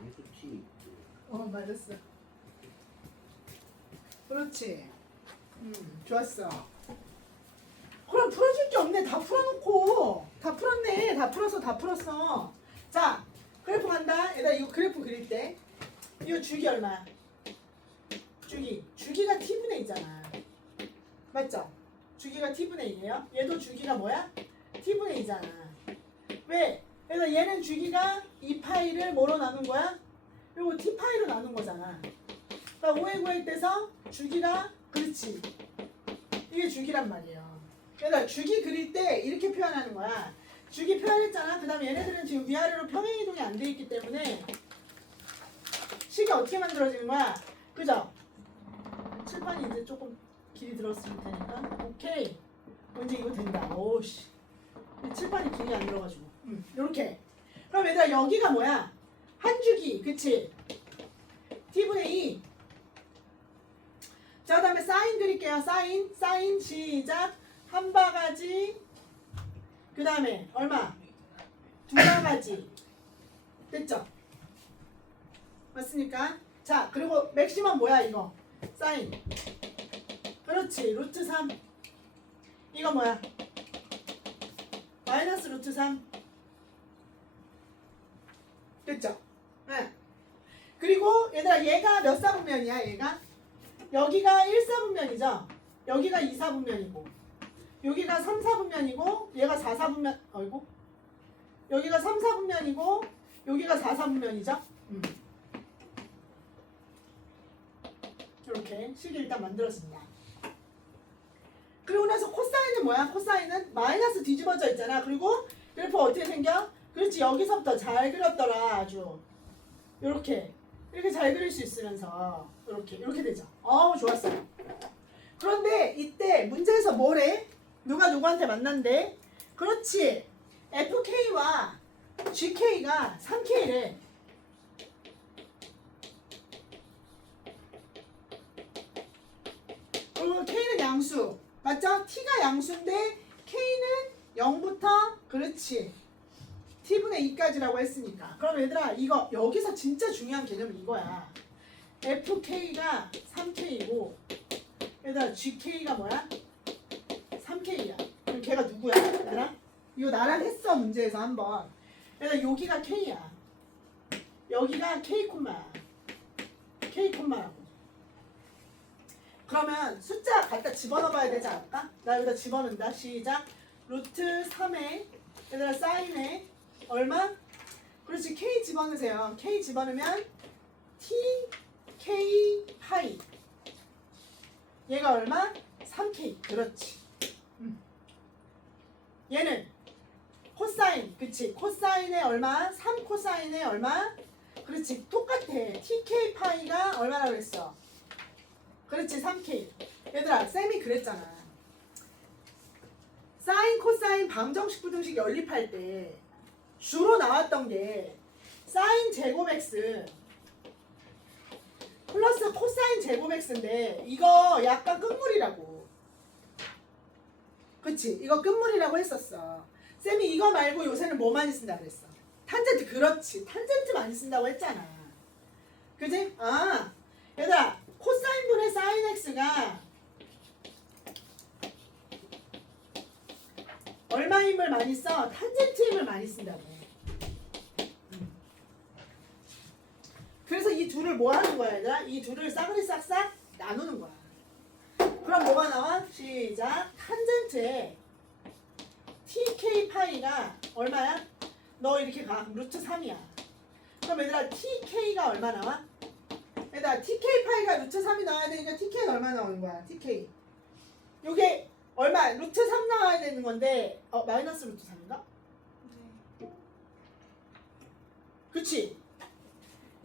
양수 T. 맞았어. 그렇지. 좋았어. 그럼 풀어줄 게 없네. 다 풀어놓고. 다 풀었네. 다 풀었어. 자, 그래프 간다. 얘들아 이거 그래프 그릴 때 이거 주기 얼마야? 주기가 T분의 2잖아. 맞죠? 주기가 T분의 2예요. 얘도 주기가 뭐야? T분의 2잖아. 왜? 그래서 얘는 주기가 2파이를 뭐로 나눈 거야? 요거 T파이로 나눈 거잖아. 그러니까 5의 9의 때서 주기가 그렇지. 이게 주기란 말이에요. 그러니까 주기 그릴 때 이렇게 표현하는 거야. 주기 표현했잖아. 그 다음에 얘네들은 지금 위아래로 평행이동이 안 돼 있기 때문에 식이 어떻게 만들어지는 거야? 그죠? 칠판이 이제 조금 길이 들었을 테니까 오케이. 이제 이거 된다. 오씨. 칠판이 길이 안 들어가지고 요렇게. 그럼 얘들아 여기가 뭐야? 한 주기. 그치? T분의 2. 자, 그 다음에 사인 그릴게요. 사인 시작. 한 바가지. 그 다음에 얼마? 두 바가지. 됐죠? 맞습니까? 자, 그리고 맥시멈 뭐야 이거? 사인. 그렇지. 루트 3. 이거 뭐야? 마이너스 루트 3. 됐죠? 네. 그리고 얘들아 얘가 몇 사분면이야 얘가? 여기가 1사분면이죠? 여기가 2사분면이고 여기가 3사분면이고 얘가 4사분면 어이구 여기가 3사분면이고 여기가 4사분면이죠? 이렇게 식이 일단 만들어진다. 그리고 나서 코사인은 뭐야? 코사인은 마이너스 뒤집어져 있잖아. 그리고 그래프 어떻게 생겨? 그렇지. 여기서부터 잘 그렸더라. 아주 이렇게 잘 그릴 수 있으면서 이렇게 되죠. 좋았어요. 그런데 이때 문제에서 뭐래? 누가 누구한테 만난대? 그렇지. FK와 GK가 3K래. 그리고 K는 양수. 맞죠? T가 양수인데 K는 0부터 그렇지. T분의 2까지라고 했으니까. 그럼 얘들아 이거 여기서 진짜 중요한 개념은 이거야. FK가 3K고 얘들아 GK가 뭐야? 3K야. 그럼 걔가 누구야? 얘들아? 이거 나랑 했어 문제에서 한번. 얘들아 여기가 K야. 여기가 K 콤마야. K 콤마라고. 그러면 숫자 갖다 집어넣어봐야 되지 않을까? 나 여기다 집어넣는다. 시작. 루트 3에 얘들아 사인에 얼마? 그렇지. K 집어넣으세요. K 집어넣으면 T, K, 파이. 얘가 얼마? 3K. 그렇지. 얘는 코사인. 그치. 코사인에 얼마? 3코사인에 얼마? 그렇지. 똑같아. TK 파이가 얼마나 그랬어? 그렇지. 3K. 얘들아 쌤이 그랬잖아. 사인, 코사인, 방정식, 부등식 연립할 때 주로 나왔던 게 사인 제곱 x 플러스 코사인 제곱 x인데 이거 약간 끝물이라고. 그치? 이거 끝물이라고 했었어. 쌤이 이거 말고 요새는 뭐 많이 쓴다 그랬어? 탄젠트. 그렇지. 탄젠트 많이 쓴다고 했잖아. 그지? 얘들아 코사인분의 사인 x가 힘을 많이 써? 탄젠트 힘을 많이 쓴다고. 그래서 이 둘을 뭐 하는 거야, 얘들아? 이 둘을 싸그리 싹싹 나누는 거야. 그럼 뭐가 나와? 시작. 탄젠트에 tk 파이가 얼마야? 너 이렇게 가. 루트 3이야. 그럼 얘들아 TK가 얼마 나와? 얘들아 TK 파이가 루트 3이 나와야 되니까 TK가 얼마 나오는 거야? TK 요게 얼마? 루트 3 나와야 되는 건데 마이너스 루트 3인가? 그치?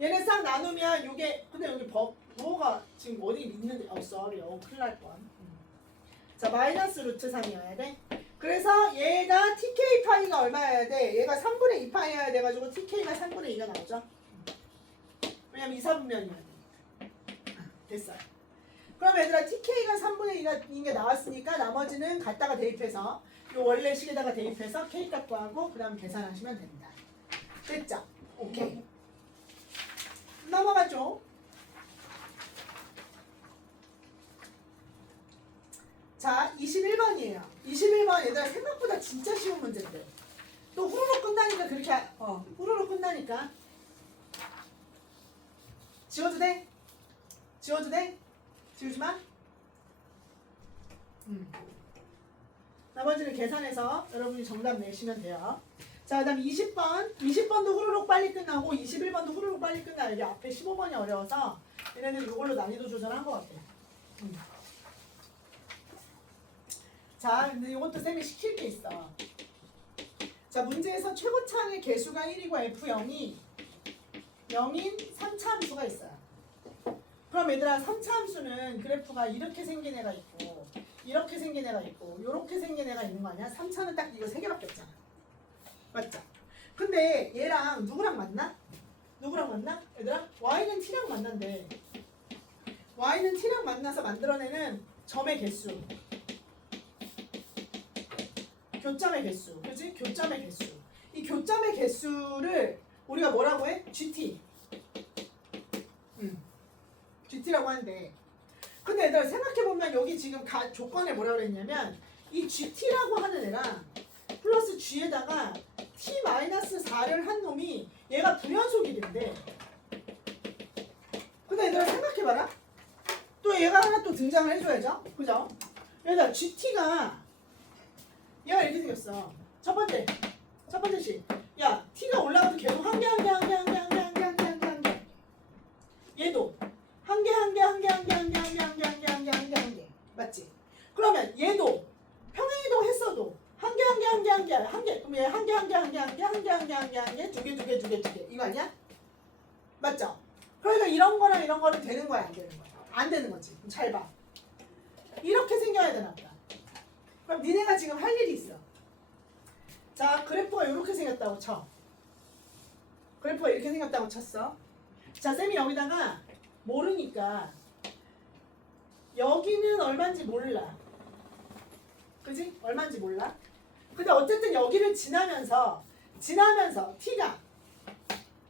얘네 싹 나누면 요게 근데 여기 뭐가 지금 어디 있는데 sorry 큰일 날 뻔. 자 마이너스 루트 3이어야 돼. 그래서 얘가 TK 파이가 얼마여야 돼? 얘가 3분의 2 파이여야 돼가지고 TK가 3분의 2가 나오죠? 왜냐면 2, 4분면이어야 돼. 됐어요. 그럼 얘들아 TK가 3분의 2가 나왔으니까 나머지는 갖다가 대입해서 요 원래 식에다가 대입해서 K 값 구하고 그 다음 계산하시면 됩니다. 됐죠? 오케이. 넘어가죠. 자, 21번이에요. 21번 얘들아 생각보다 진짜 쉬운 문제인데 또 후루룩 끝나니까 그렇게 후루룩 끝나니까 지워도 돼? 지워도 돼? 지우지 마? 나머지는 계산해서 여러분이 정답 내시면 돼요. 자, 그 다음 20번. 20번도 후루룩 빨리 끝나고 21번도 후루룩 빨리 끝나요. 여기 앞에 15번이 어려워서 얘네들 이걸로 난이도 조절한 것 같아요. 자, 근데 이것도 쌤이 시킬 게 있어. 자, 문제에서 최고차항의 개수가 1이고 F0이 0인 3차 함수가 있어요. 그럼 얘들아 3차 함수는 그래프가 이렇게 생긴 애가 있고 이렇게 생긴 애가 있고 이렇게 생긴 애가 있는 거 아니야? 3차는 딱 이거 3개밖에 없잖아. 맞죠? 근데 얘랑 누구랑 만나? 누구랑 만나? 얘들아 y는 t랑 만난대. y는 t랑 만나서 만들어내는 점의 개수, 교점의 개수, 그지? 교점의 개수. 이 교점의 개수를 우리가 뭐라고 해? GT. GT라고 하는데, 근데 얘들아 생각해보면 여기 지금 조건에 뭐라고 그랬냐면 이 GT라고 하는 애랑 플러스 G에다가 T-4를 한 놈이 얘가 불연속이 된대. 근데 얘들아 생각해봐라. 또 얘가 하나 또 등장을 해줘야죠. 그죠? 얘들아 GT가 얘가 이렇게 생겼어. 첫 번째 식. 야 T가 올라가도 계속 한 개 얘도 한 개 맞지? 그러면 얘도 평행이동 했어도 한 개 그럼 얘 한 개 두 개 이거 아니야? 맞죠? 그러니까 이런 거랑 이런 거는 되는 거야 안 되는 거야? 안 되는 거지. 잘 봐. 이렇게 생겨야 되나 보다. 그럼 니네가 지금 할 일이 있어. 자 그래프가 이렇게 생겼다고 쳐. 그래프가 이렇게 생겼다고 쳤어. 자 쌤이 여기다가 모르니까 여기는 얼마인지 몰라. 그지? 얼마인지 몰라. 근데 어쨌든 여기를 지나면서 t가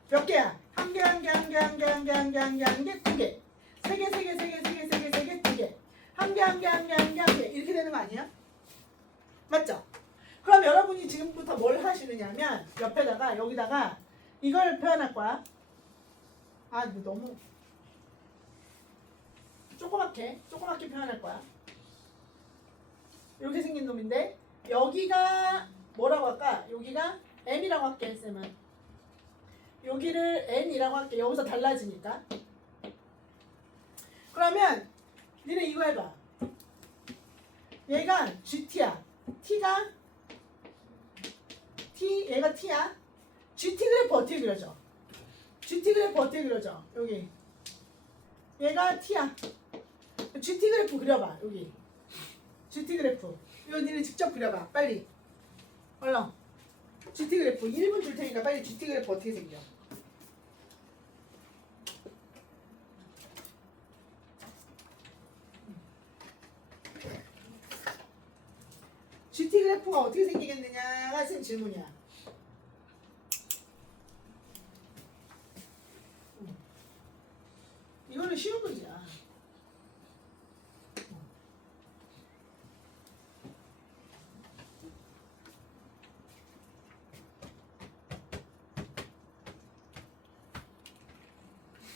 몇 개야? 한 개, 두 개. 세 개, 두 개. 한 개. 이렇게 되는 거 아니야? 맞죠? 그럼 여러분이 지금부터 뭘 하시느냐면 옆에다가 여기다가 이걸 표현할 거야. 아, 너무 조그맣게 표현할 거야. 이렇게 생긴 놈인데 여기가 뭐라고 할까? 여기가 m이라고 할게. 쌤은 여기를 n이라고 할게. 여기서 달라지니까. 그러면 니네 이거 해봐. 얘가 GT야. T가 T, 얘가 T야. GT 그래프 어떻게 그려져? GT 그래프 어떻게 그려져? 여기 얘가 T야. GT 그래프 그려봐. 여기 GT 그래프 이거 니네 직접 그려봐. 빨리 얼른 GT 그래프 1분 줄 테니까 빨리 GT 그래프 어떻게 생겨? GT 그래프가 어떻게 생기겠느냐가 쌤 질문이야. 이거는 쉬운 문제야.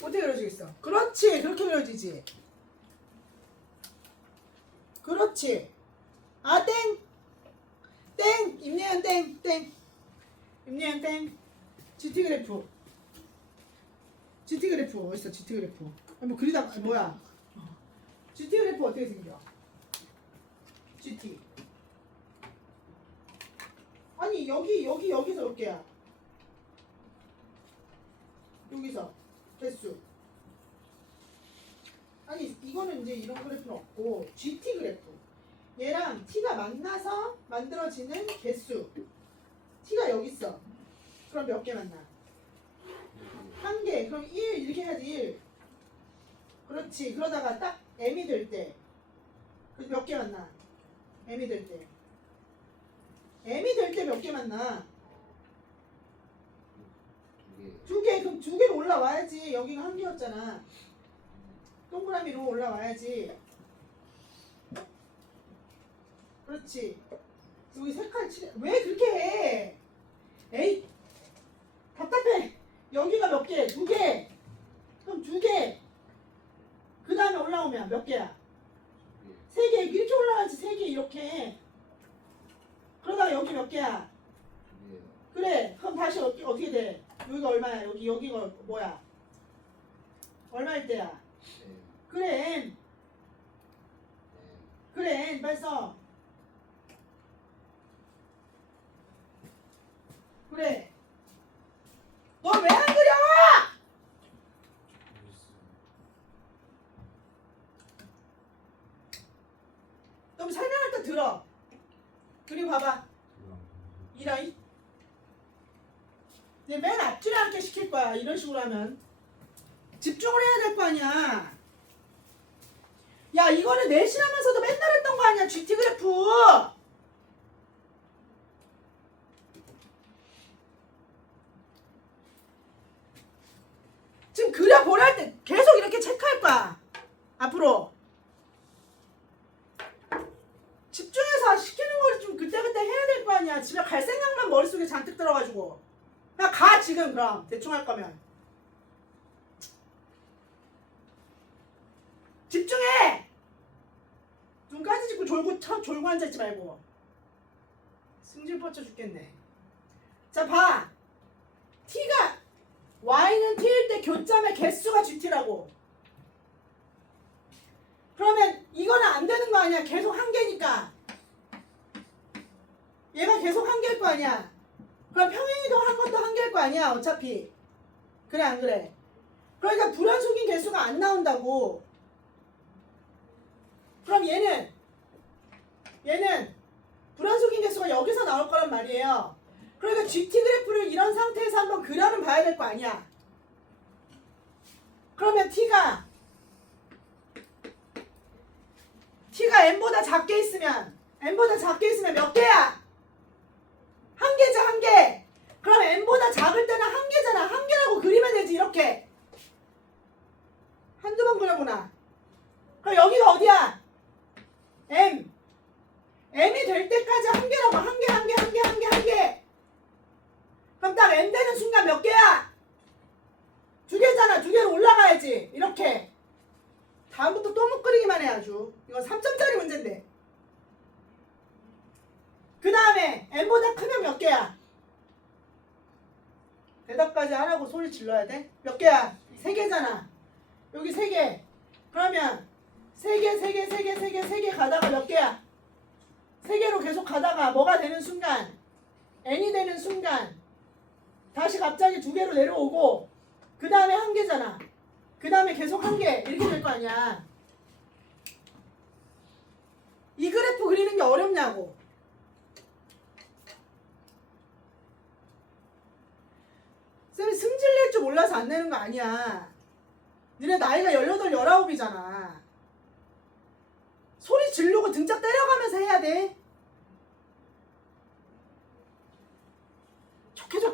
어떻게 그려지겠어? 그렇지. 그렇게 그려지지. 그렇지. 아, 땡. 땡. 임예연 땡. 땡. 임예연 땡. GT 그래프. GT 그래프 어딨어? GT 그래프. 뭐 그리다 뭐야? GT 그래프 어떻게 생겨? GT. 아니 여기서 몇 개야? 여기서 개수. 아니 이거는 이제 이런 그래프는 없고 GT 그래프. 얘랑 T가 만나서 만들어지는 개수. T가 여기 있어. 그럼 몇 개 만나? 한 개. 그럼 1 이렇게 해야지 1. 그렇지. 그러다가 딱 M이 될 때. 몇 개 만나? M이 될 때. M이 될 때 몇 개 만나? 두 개. 그럼 두 개로 올라와야지. 여기가 한 개였잖아. 동그라미로 올라와야지. 그렇지. 여기 색깔 칠해. 왜 그렇게 해? 에이, 답답해. 여기가 몇 개? 두 개. 그럼 두 개. 그 다음에 올라오면 몇 개야? 세 개. 이렇게 올라가지. 세 개 이렇게. 그러다가 여기 몇 개야? 그래. 그럼 다시 어떻게 돼? 여기가 얼마야? 여기가 뭐야? 얼마일 때야? 그래. N. 그래. N. 빨리 써. 그래. 너 왜 안 그려? 너 설명할 때 들어. 그리고 봐봐. 이라이. 이제 맨 앞줄에 앉게 시킬 거야. 이런 식으로 하면. 집중을 해야 될 거 아니야. 야, 이거는 내신하면서도 맨날 했던 거 아니야. GT 그래프. 지금 그려보라 할 때 계속 이렇게 체크할 거야. 앞으로. 집중해서 시키는 걸 좀 그때그때 해야 될 거 아니야. 집에 갈 생각만 머릿속에 잔뜩 들어가지고. 야, 가 지금 그럼. 대충 할 거면. 집중해! 눈까지 짚고 졸고 앉아있지 말고. 승질 뻗쳐 죽겠네. 자, 봐. T가 Y는 T일 때 교점의 개수가 GT라고. 그러면 이거는 안 되는 거 아니야. 계속 한 개니까. 얘가 계속 한 개일 거 아니야. 그럼 평행이동 한 것도 한 개일 거 아니야. 어차피. 그래 안 그래? 그러니까 불완속인 개수가 안 나온다고. 그럼 얘는 불완속인 개수가 여기서 나올 거란 말이에요. 그러니까 GT 그래프를 이런 상태에서 한번 그려는 봐야 될 거 아니야. 그러면 T가 N보다 작게 있으면 몇 개야? 한 개죠, 한 개. 그럼 N보다 작을 때는 한 개잖아. 한 개라고 그리면 되지, 이렇게. 한두 번 그려보나. 그럼 여기가 어디야? M. M이 될 때까지 한 개라고. 한 개. 그럼 딱 M 되는 순간 몇 개야? 두 개잖아. 두 개로 올라가야지. 이렇게. 다음부터 또 못 그리기만 해 아주. 이건 3점짜리 문제인데. 그 다음에 M보다 크면 몇 개야? 대답까지 하라고 소리 질러야 돼? 몇 개야? 3개잖아. 여기 3개. 그러면 3개 가다가 몇 개야? 3개로 계속 가다가 뭐가 되는 순간? N이 되는 순간 다시 갑자기 2개로 내려오고 그 다음에 1개잖아. 그 다음에 계속 1개 이렇게 될 거 아니야. 이 그래프 그리는 게 어렵냐고. 쌤이 승질 낼 줄 몰라서 안 내는 거 아니야. 니네 나이가 18, 19이잖아. 소리 지르고 등짝 때려가면서 해야 돼.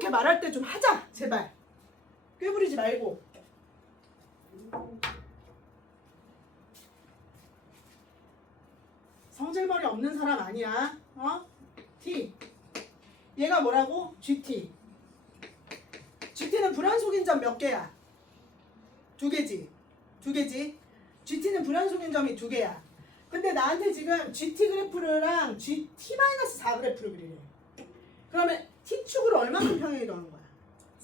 좋게 말할 때 좀 하자. 제발. 꾀부리지 말고. 성질머리 없는 사람 아니야. 어? T. 얘가 뭐라고? GT. GT는 불완속인 점 몇 개야? 두 개지. 두 개지. GT는 불연속인 점이 두 개야. 근데 나한테 지금 GT 그래프랑 GT-4 그래프를 그리래. 그러면 T축으로 얼만큼 평행이동한 거야?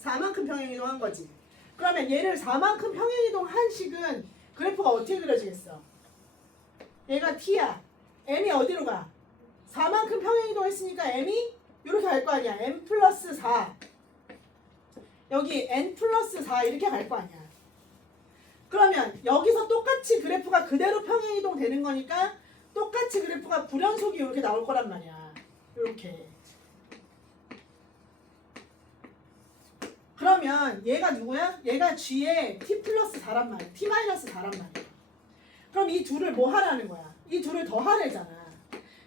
4만큼 평행이동한 거지. 그러면 얘를 4만큼 평행이동한 식은 그래프가 어떻게 그려지겠어? 얘가 T야. M이 어디로 가? 4만큼 평행이동했으니까 M이 이렇게 갈 거 아니야. M 플러스 4. 여기 N 플러스 4 이렇게 갈 거 아니야. 그러면 여기서 똑같이 그래프가 그대로 평행이동 되는 거니까 똑같이 그래프가 불연속이 이렇게 나올 거란 말이야. 이렇게. 그러면 얘가 누구야? 얘가 G의 T 플러스 4란 말이야. T 마이너스 4란 말이야. 그럼 이 둘을 뭐 하라는 거야? 이 둘을 더하래잖아.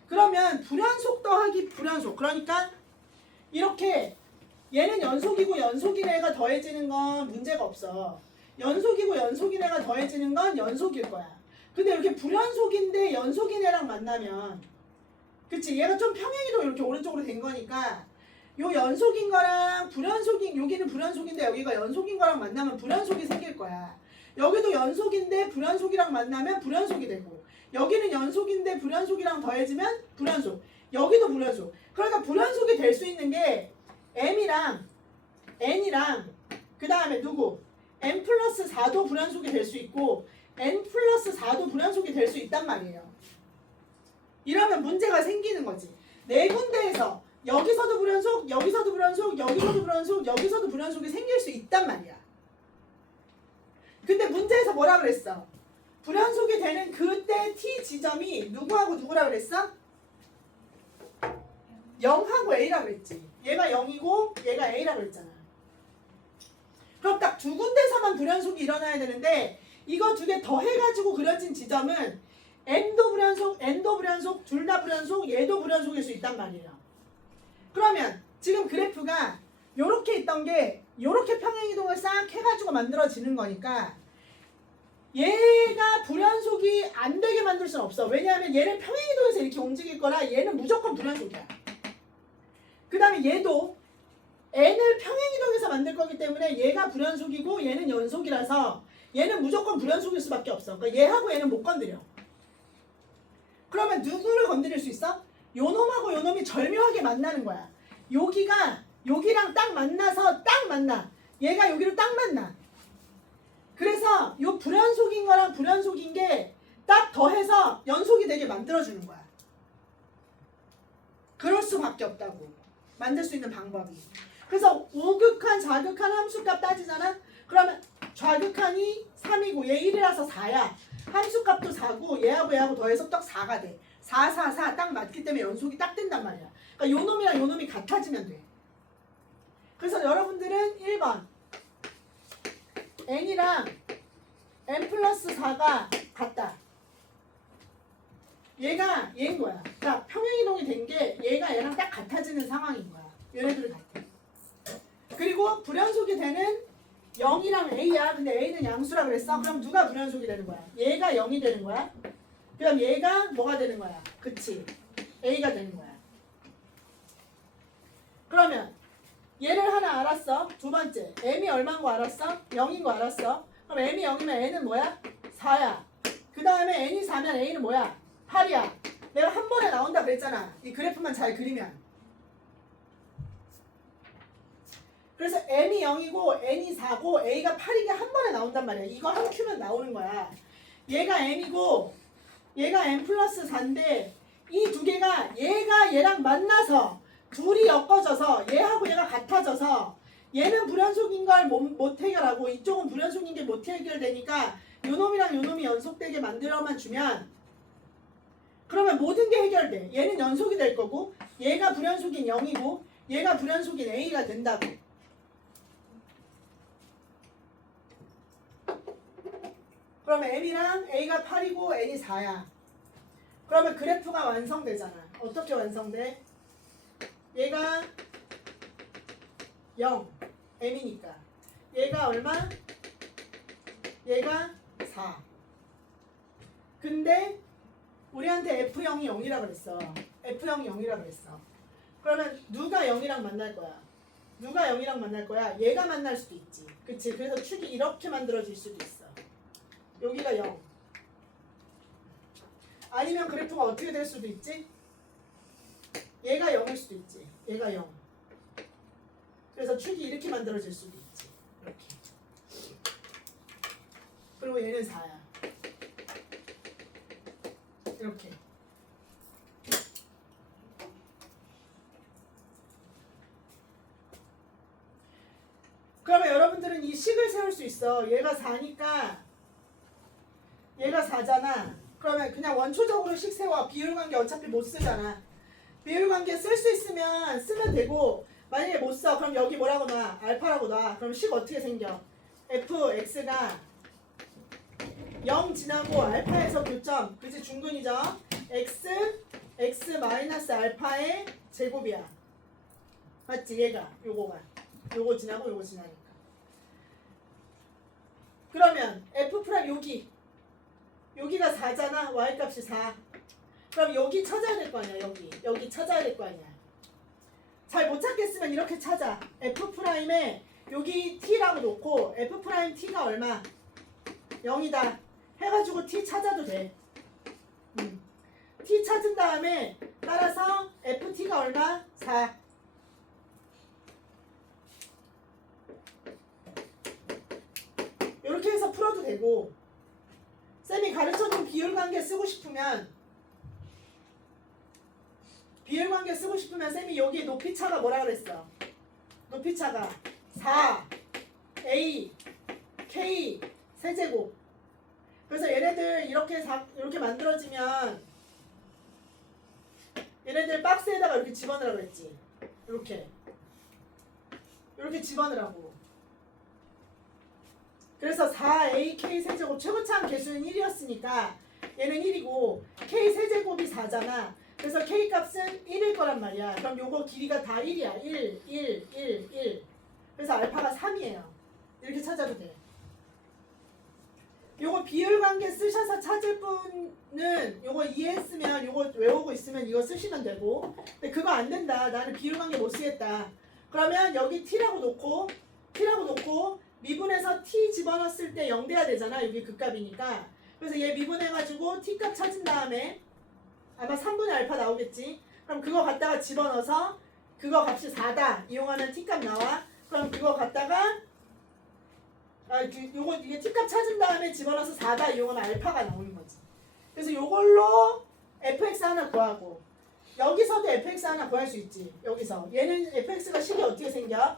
그러면 불연속 더하기 불연속. 그러니까 이렇게 얘는 연속이고 연속인 애가 더해지는 건 문제가 없어. 연속이고 연속인 애가 더해지는 건 연속일 거야. 근데 이렇게 불연속인데 연속인 애랑 만나면 그치? 얘가 좀 평행이동 이렇게 오른쪽으로 된 거니까 요 연속인 거랑 불연속인 여기는 불연속인데 여기가 연속인 거랑 만나면 불연속이 생길 거야. 여기도 연속인데 불연속이랑 만나면 불연속이 되고 여기는 연속인데 불연속이랑 더해지면 불연속. 여기도 불연속. 그러니까 불연속이 될 수 있는 게 M이랑 N이랑 그 다음에 누구? N 플러스 4도 불연속이 될 수 있고 N 플러스 4도 불연속이 될 수 있단 말이에요. 이러면 문제가 생기는 거지. 네 군데에서 여기서도 불연속, 여기서도 불연속, 여기서도 불연속, 여기서도 불연속이 생길 수 있단 말이야. 근데 문제에서 뭐라 그랬어? 불연속이 되는 그때 T 지점이 누구하고 누구라 그랬어? 0하고 A라 그랬지. 얘가 0이고 얘가 A라 그랬잖아. 그럼 딱 두 군데서만 불연속이 일어나야 되는데 이거 두 개 더해가지고 그려진 지점은 M도 불연속, N도 불연속, 둘 다 불연속, 얘도 불연속일 수 있단 말이에요. 그러면 지금 그래프가 요렇게 있던 게 요렇게 평행이동을 싹 해가지고 만들어지는 거니까 얘가 불연속이 안 되게 만들 수는 없어. 왜냐하면 얘는 평행이동에서 이렇게 움직일 거라 얘는 무조건 불연속이야. 그 다음에 얘도 N을 평행이동에서 만들 거기 때문에 얘가 불연속이고 얘는 연속이라서 얘는 무조건 불연속일 수밖에 없어. 그러니까 얘하고 얘는 못 건드려. 그러면 누구를 건드릴 수 있어? 요놈하고 요놈이 절묘하게 만나는 거야. 여기가 여기랑 딱 만나서 딱 만나. 얘가 여기를 딱 만나. 그래서 요 불연속인 거랑 불연속인 게 딱 더해서 연속이 되게 만들어주는 거야. 그럴 수밖에 없다고. 만들 수 있는 방법이. 그래서 우극한, 좌극한 함수값 따지잖아? 그러면 좌극한이 3이고 얘 1이라서 4야. 함수값도 4고 얘하고 얘하고 더해서 딱 4가 돼. 4, 4, 4 딱 맞기 때문에 연속이 딱 된단 말이야. 그러니까 요 놈이랑 요 놈이 같아지면 돼. 그래서 여러분들은 1번 N이랑 N 플러스 4가 같다. 얘가 얘인 거야. 그러니까 평행이동이 된 게 얘가 얘랑 딱 같아지는 상황인 거야. 얘네들이 같아. 그리고 불연속이 되는 0이랑 A야. 근데 A는 양수라 그랬어. 그럼 누가 불연속이 되는 거야? 얘가 0이 되는 거야. 그럼 얘가 뭐가 되는 거야? 그치. A가 되는 거야. 그러면 얘를 하나 알았어. 두 번째. M이 얼마인 거 알았어? 0인 거 알았어. 그럼 M이 0이면 N은 뭐야? 4야. 그 다음에 N이 4면 A는 뭐야? 8이야. 내가 한 번에 나온다 그랬잖아. 이 그래프만 잘 그리면. 그래서 M이 0이고 N이 4고 A가 8이게 한 번에 나온단 말이야. 이거 한 큐면 나오는 거야. 얘가 M이고 얘가 M 플러스 4인데 이 두 개가 얘가 얘랑 만나서 둘이 엮어져서 얘하고 얘가 같아져서 얘는 불연속인 걸 못 해결하고 이쪽은 불연속인 게 못 해결되니까 요놈이랑 요놈이 연속되게 만들어만 주면 그러면 모든 게 해결돼. 얘는 연속이 될 거고 얘가 불연속인 0이고 얘가 불연속인 A가 된다고. 그러면 M이랑 A가 8이고 N이 4야. 그러면 그래프가 완성되잖아. 어떻게 완성돼? 얘가 0, M이니까. 얘가 얼마? 얘가 4. 근데 우리한테 F0이 0이라 그랬어. F0이 0이라 그랬어. 그러면 누가 0이랑 만날 거야? 누가 0이랑 만날 거야? 얘가 만날 수도 있지. 그치? 그래서 축이 이렇게 만들어질 수도 있어. 여기가 0. 아니면 그래프가 어떻게 될 수도 있지? 얘가 0일 수도 있지. 얘가 0. 그래서 축이 이렇게 만들어질 수도 있지. 이렇게. 그리고 얘는 4야. 이렇게. 그러면 여러분들은 이 식을 세울 수 있어. 얘가 4니까 얘가 4잖아. 그러면 그냥 원초적으로 식 세워. 비율관계 어차피 못 쓰잖아. 비율관계 쓸 수 있으면 쓰면 되고 만약에 못 써. 그럼 여기 뭐라고 놔? 알파라고 놔. 그럼 식 어떻게 생겨? fx가 0 지나고 알파에서 교점. 그치 중근이죠? x 마이너스 알파의 제곱이야. 맞지? 얘가 요거 지나고 요거 지나니까. 그러면 f 프라임 여기가 4잖아. y 값이 4. 그럼 여기 찾아야 될 거 아니야. 여기 찾아야 될 거 아니야. 잘 못 찾겠으면 이렇게 찾아. f 프라임에 여기 t라고 놓고 f 프라임 t가 얼마? 0이다 해가지고 t 찾아도 돼. t 찾은 다음에 따라서 ft가 얼마? 4. 이렇게 해서 풀어도 되고 쌤이 가르쳐준 비율관계 쓰고 싶으면 쌤이 여기 높이차가 뭐라 그랬어? 높이차가 4 a k 세제곱. 그래서 얘네들 이렇게 만들어지면 얘네들 박스에다가 이렇게 집어넣으라고 했지. 이렇게 집어넣으라고. 그래서 4ak 세제곱 최고차항 개수는 1이었으니까 얘는 1이고 k 세제곱이 4잖아. 그래서 k 값은 1일 거란 말이야. 그럼 요거 길이가 다 1이야. 1. 그래서 알파가 3이에요. 이렇게 찾아도 돼. 요거 비율관계 쓰셔서 찾을 분은 요거 이해했으면 요거 외우고 있으면 이거 쓰시면 되고, 근데 그거 안 된다. 나는 비율관계 못 쓰겠다. 그러면 여기 t라고 놓고 미분해서 t 집어넣었을 때 0 돼야 되잖아. 여기 극값이니까. 그래서 얘 미분해가지고 t값 찾은 다음에 아마 3분의 알파 나오겠지. 그럼 그거 갖다가 집어넣어서 그거 값이 4다 이용하면 t값 나와. 그럼 그거 갖다가 이게 t값 찾은 다음에 집어넣어서 4다 이용하면 알파가 나오는 거지. 그래서 요걸로 fx 하나 구하고 여기서도 fx 하나 구할 수 있지. 여기서 얘는 fx가 식이 어떻게 생겨?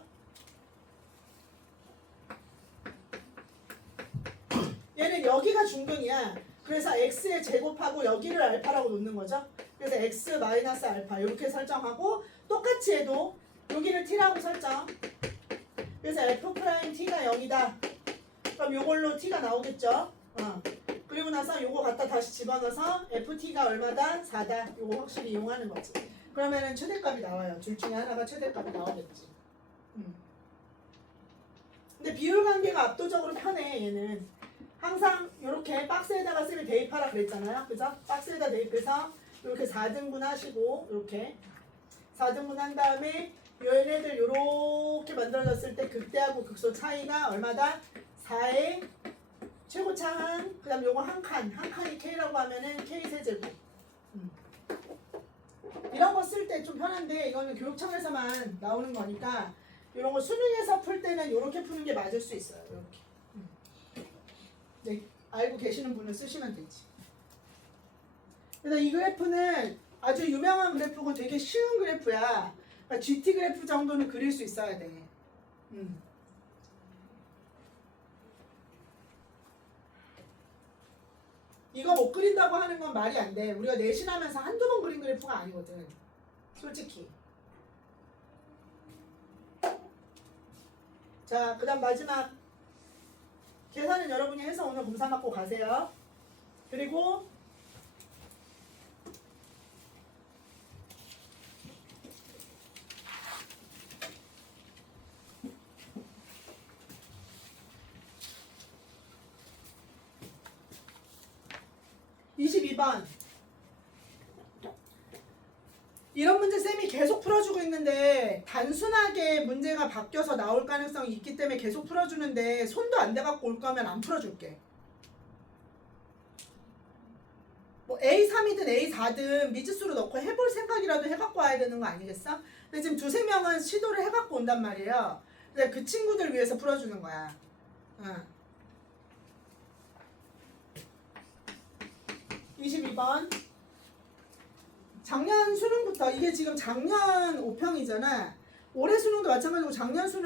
얘는 여기가 중근이야. 그래서 x의 제곱하고 여기를 알파라고 놓는 거죠. 그래서 x 마이너스 알파 이렇게 설정하고 똑같이 해도 여기를 t라고 설정. 그래서 f 프라임 t가 0이다. 그럼 요걸로 t가 나오겠죠. 그리고 나서 요거 갖다 다시 집어넣어서 ft가 얼마다? 4다. 요거 확실히 이용하는 거지. 그러면은 최대값이 나와요. 둘 중에 하나가 최대값이 나오겠지. 근데 비율관계가 압도적으로 편해. 얘는 항상 이렇게 박스에다가 쌤이 대입하라 그랬잖아요. 그죠? 박스에다 대입해서 이렇게 4등분 하시고 이렇게 4등분 한 다음에 얘네들 이렇게 만들어졌을 때 극대하고 극소 차이가 얼마다? 4의 최고차항, 그 다음 요거 한 칸이 K라고 하면은 K 세제곱. 이런 거 쓸 때 좀 편한데 이거는 교육청에서만 나오는 거니까 이런 거 수능에서 풀 때는 이렇게 푸는 게 맞을 수 있어요. 이렇게. 네, 알고 계시는 분은 쓰시면 되지. 그래서 이 그래프는 아주 유명한 그래프고 되게 쉬운 그래프야. 그러니까 GT 그래프 정도는 그릴 수 있어야 돼. 이거 못 그린다고 하는 건 말이 안 돼. 우리가 내신하면서 한두 번 그린 그래프가 아니거든. 솔직히. 자, 그 다음 마지막. 계산은 여러분이 해서 오늘 검사 받고 가세요. 그리고 이런 문제 쌤이 계속 풀어주고 있는데 단순하게 문제가 바뀌어서 나올 가능성이 있기 때문에 계속 풀어주는데 손도 안 대갖고 올 거면 안 풀어줄게. 뭐 A3이든 A4든 미지수로 넣고 해볼 생각이라도 해갖고 와야 되는 거 아니겠어? 근데 지금 두세 명은 시도를 해갖고 온단 말이에요. 근데 그 친구들 위해서 풀어주는 거야. 22번. 작년 수능부터, 이게 지금 작년 5평이잖아. 올해 수능도 마찬가지고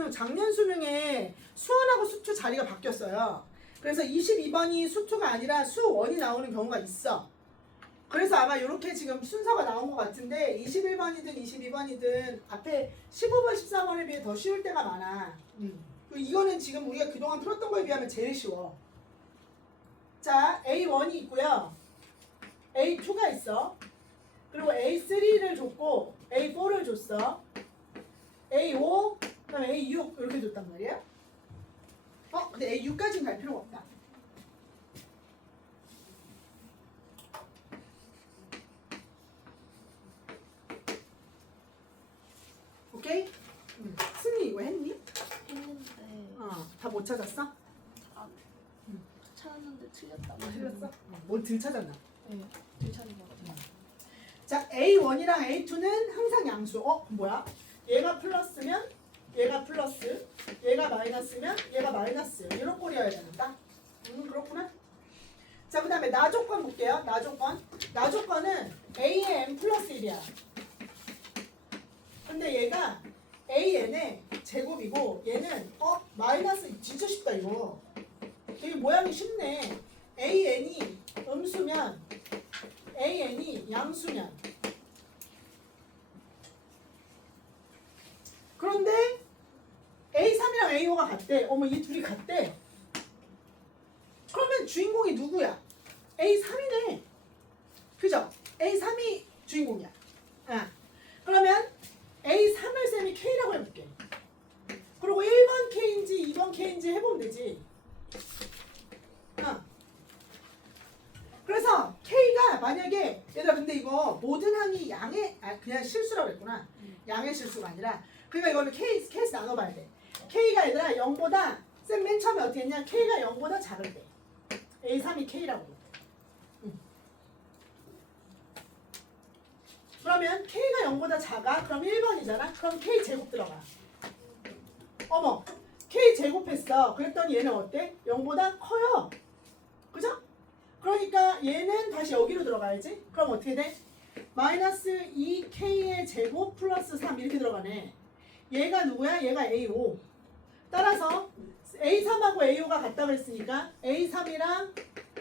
작년 수능에 수원하고 수투 자리가 바뀌었어요. 그래서 22번이 수투가 아니라 수1이 나오는 경우가 있어. 그래서 아마 이렇게 지금 순서가 나온 것 같은데 21번이든 22번이든 앞에 15번, 14번에 비해 더 쉬울 때가 많아. 이거는 지금 우리가 그동안 풀었던 거에 비하면 제일 쉬워. 자, A1이 있고요. A2가 있어. 그리고 A3를 줬고 A4를 줬어. A5, 그다음에 A6 이렇게 줬단 말이야. 근데 A6까지는 갈 필요가 없다. 오케이? 승리 이거 했니? 했는데 다 못 찾았어? 찾았는데 틀렸다고. 틀렸어? 뭘 들 찾았나? 네, 들 찾은 것 같아요. 자, A1이랑 A2는 항상 양수. 뭐야? 얘가 플러스면 얘가 플러스, 얘가 마이너스면 얘가 마이너스. 이런 꼴이어야 된다. 그렇구나. 자, 그 다음에 나 조건 볼게요. 나 조건. 나 조건은 A의 n 플러스 1이야. 근데 얘가 AN의 제곱이고 얘는 마이너스. 진짜 쉽다 이거. 되게 모양이 쉽네. AN이 음수면 AN이 양수면. 그런데 A3이랑 A5가 같대. 이 둘이 같대. 그러면 주인공이 누구야? A3이네. 그죠? A3이 주인공이야. 그러면 A3을 쌤이 K라고 해볼게. 그리고 1번 K인지 2번 K인지 해보면 되지. 그래서 K가 만약에 얘들아 근데 이거 모든 항이 양의 그냥 실수라고 했구나. 양의 실수가 아니라 그러니까 이거는 케이스 나눠봐야 돼. K가 얘들아 0보다 쌤 맨 처음에 어떻게 했냐? K가 0보다 작을 때 A3이 K라고. 그러면 K가 0보다 작아? 그럼 1번이잖아? 그럼 K 제곱 들어가. 어머, K 제곱했어. 그랬더니 얘는 어때? 0보다 커요. 그죠? 그러니까 얘는 다시 여기로 들어가야지. 그럼 어떻게 돼? 마이너스 2K의 제곱 플러스 3 이렇게 들어가네. 얘가 누구야? 얘가 A5. 따라서 A3하고 A5가 같다 그랬으니까 A3이랑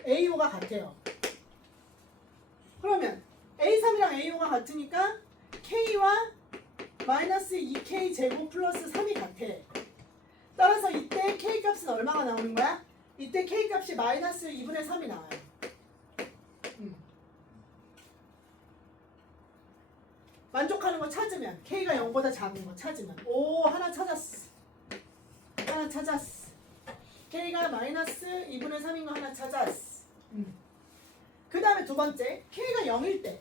A5가 같아요. 그러면 A3이랑 A5가 같으니까 K와 마이너스 2K 제곱 플러스 3이 같아. 따라서 이때 K 값은 얼마가 나오는 거야? 이때 K 값이 마이너스 2분의 3이 나와요. 만족하는 거 찾으면 K가 0보다 작은 거 찾으면 하나 찾았어. 하나 찾았어. K가 마이너스 2분의 3인 거 하나 찾았어. 그 다음에 두 번째 K가 0일 때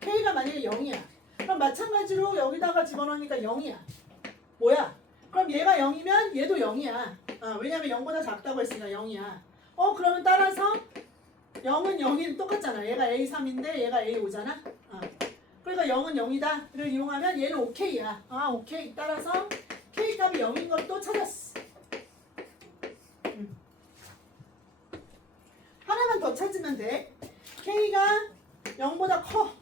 K가 만약에 0이야. 그럼 마찬가지로 여기다가 집어넣으니까 0이야. 뭐야? 그럼 얘가 0이면 얘도 0이야. 왜냐면 0보다 작다고 했으니까 0이야. 그러면 따라서 0은 0이 똑같잖아. 얘가 A3인데 얘가 A5잖아. 그러니까 0은 0이다를 이용하면 얘는 OK야. 오케이. 따라서 K 값이 0인 것도 찾았어. 하나만 더 찾으면 돼. K가 0보다 커.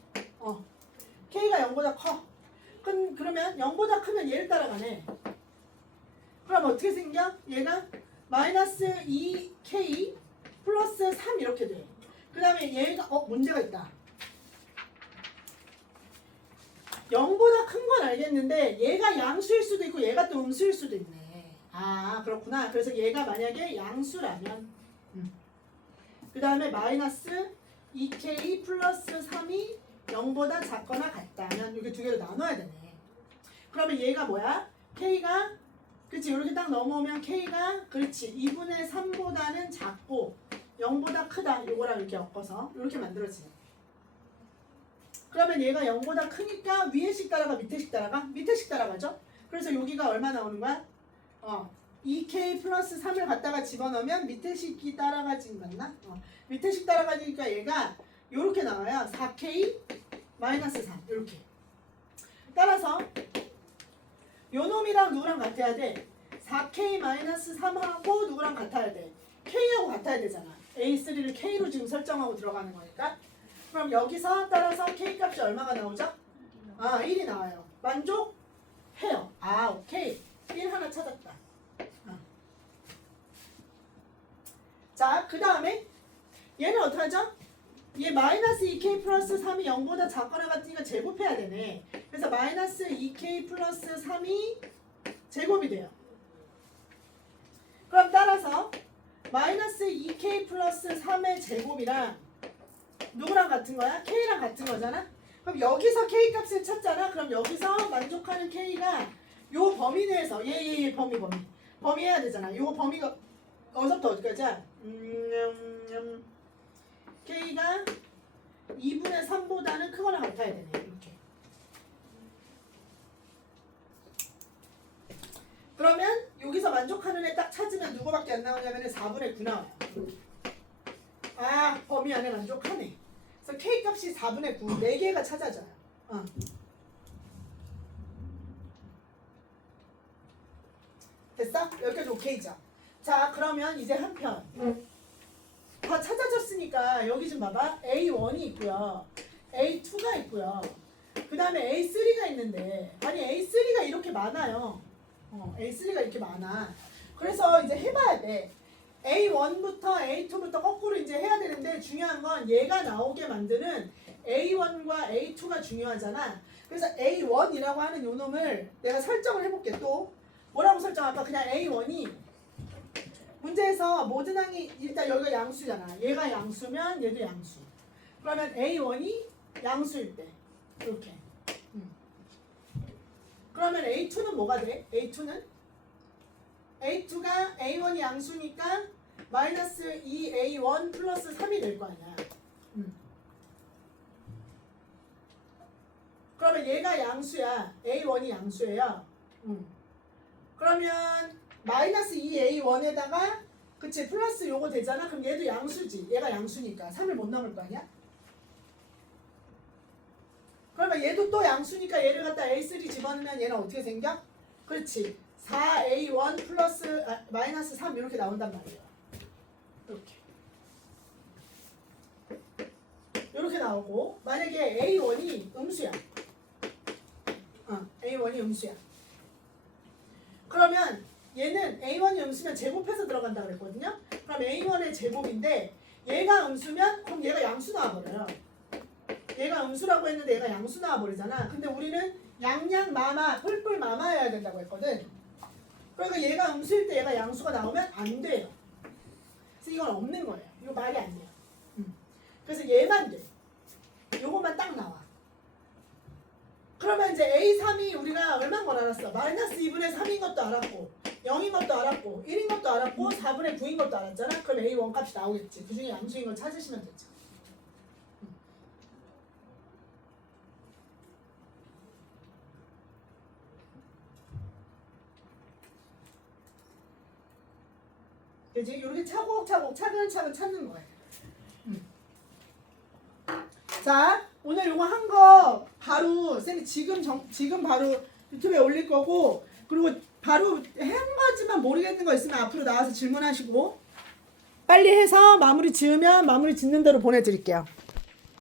K가 0보다 커. 그러면 0보다 크면 얘를 따라가네. 그럼 어떻게 생겨? 얘가 마이너스 2K 플러스 3 이렇게 돼. 그 다음에 얘가 문제가 있다. 0보다 큰 건 알겠는데 얘가 양수일 수도 있고 얘가 또 음수일 수도 있네. 그렇구나. 그래서 얘가 만약에 양수라면 그 다음에 마이너스 2K 플러스 3이 0보다 작거나 같다면 이렇게 두 개로 나눠야 되네. 그러면 얘가 뭐야? K가 그렇지 이렇게 딱 넘어오면 K가 그렇지 2분의 3보다는 작고 0보다 크다. 이거랑 이렇게 엮어서 이렇게 만들어지네. 그러면 얘가 0보다 크니까 위에씩 따라가 밑에씩 따라가? 밑에씩 따라가죠? 그래서 여기가 얼마 나오는 거야? 2K 플러스 3을 갖다가 집어넣으면 밑에식이 따라가진 맞나? 밑에식 따라가니까 얘가 요렇게 나와야 4K 마이너스 3 이렇게. 따라서 요 놈이랑 누구랑 같아야 돼? 4K 마이너스 3하고 누구랑 같아야 돼? K하고 같아야 되잖아. A3를 K로 지금 설정하고 들어가는 거니까. 그럼 여기서 따라서 K 값이 얼마가 나오죠? 아 1이 나와요. 만족해요. 아 오케이. 1 하나 찾았다. 자, 그 다음에 얘는 어떻게 하죠? 얘 마이너스 2K 플러스 3이 0보다 작거나 같으니까 제곱해야 되네. 그래서 마이너스 2K 플러스 3이 제곱이 돼요. 그럼 따라서 마이너스 2K 플러스 3의 제곱이랑 누구랑 같은 거야? K랑 같은 거잖아? 그럼 여기서 K 값을 찾잖아? 그럼 여기서 만족하는 K가 요 범위 내에서 얘 범위 해야 되잖아. 요 범위가 어디서부터 어디까지야? K가 2분의 3보다는 크거나 같아야 되네. 이렇게. 그러면 여기서 만족하는 애 딱 찾으면 누구밖에 안 나오냐면 4분의 9 나와요. 아, 범위 안에 만족하네. 그래서 K 값이 4분의 9, 4개가 찾아져요. 됐어? 여기까지 오케이죠? 자, 그러면 이제 한편 다 찾아졌으니까 여기 좀 봐봐. A1이 있고요. A2가 있고요. 그 다음에 A3가 있는데 아니 A3가 이렇게 많아요. A3가 이렇게 많아. 그래서 이제 해봐야 돼. A1부터 A2부터 거꾸로 이제 해야 되는데 중요한 건 얘가 나오게 만드는 A1과 A2가 중요하잖아. 그래서 A1이라고 하는 요 놈을 내가 설정을 해볼게. 또 뭐라고 설정할까? 그냥 A1이 문제에서 모든 항이 일단 여기가 양수잖아. 얘가 양수면 얘도 양수. 그러면 A1이 양수일 때 이렇게. 그러면 A2는 뭐가 돼? A2가 A1이 양수니까 마이너스 2A1 플러스 3이 될 거 아니야. 그러면 얘가 양수야. A1이 양수예요. 그러면 마이너스 2A1에다가 그치 플러스 요거 되잖아. 그럼 얘도 양수지. 얘가 양수니까 3을 못 넘을 거 아니야? 그러면 얘도 또 양수니까 얘를 갖다 A3 집어넣으면 얘는 어떻게 생겨? 그렇지. 4A1 플러스 마이너스 3 이렇게 나온단 말이에요. 이렇게 나오고 만약에 A1이 음수야. A1이 음수야. 그러면 얘는 A1이 음수면 제곱해서 들어간다 그랬거든요. 그럼 A1의 제곱인데 얘가 음수면 그럼 얘가 양수 나와버려요. 얘가 음수라고 했는데 얘가 양수 나와버리잖아. 근데 우리는 양양 마마 뿔뿔 마마여야 된다고 했거든. 그러니까 얘가 음수일 때 얘가 양수가 나오면 안 돼요. 그래서 이건 없는 거예요. 이거 말이 안 돼요. 그래서 얘만 돼. 요것만 딱 나와. 그러면 이제 A3이 우리가 얼마인 걸 알았어? 마이너스 2분의 3인 것도 알았고 0인 것도 알았고 1인 것도 알았고 4분의 9인 것도 알았잖아. 그럼 A1 값이 나오겠지. 그 중에 양수인 걸 찾으시면 되죠. 그지? 이렇게 차곡차곡 차근차근 찾는 거예요. 자, 오늘 요거 한 거 바로 쌤이 지금 바로 유튜브에 올릴 거고, 그리고 바로 한 거지만 모르겠는 거 있으면 앞으로 나와서 질문하시고 빨리 해서 마무리 지으면 마무리 짓는 대로 보내드릴게요.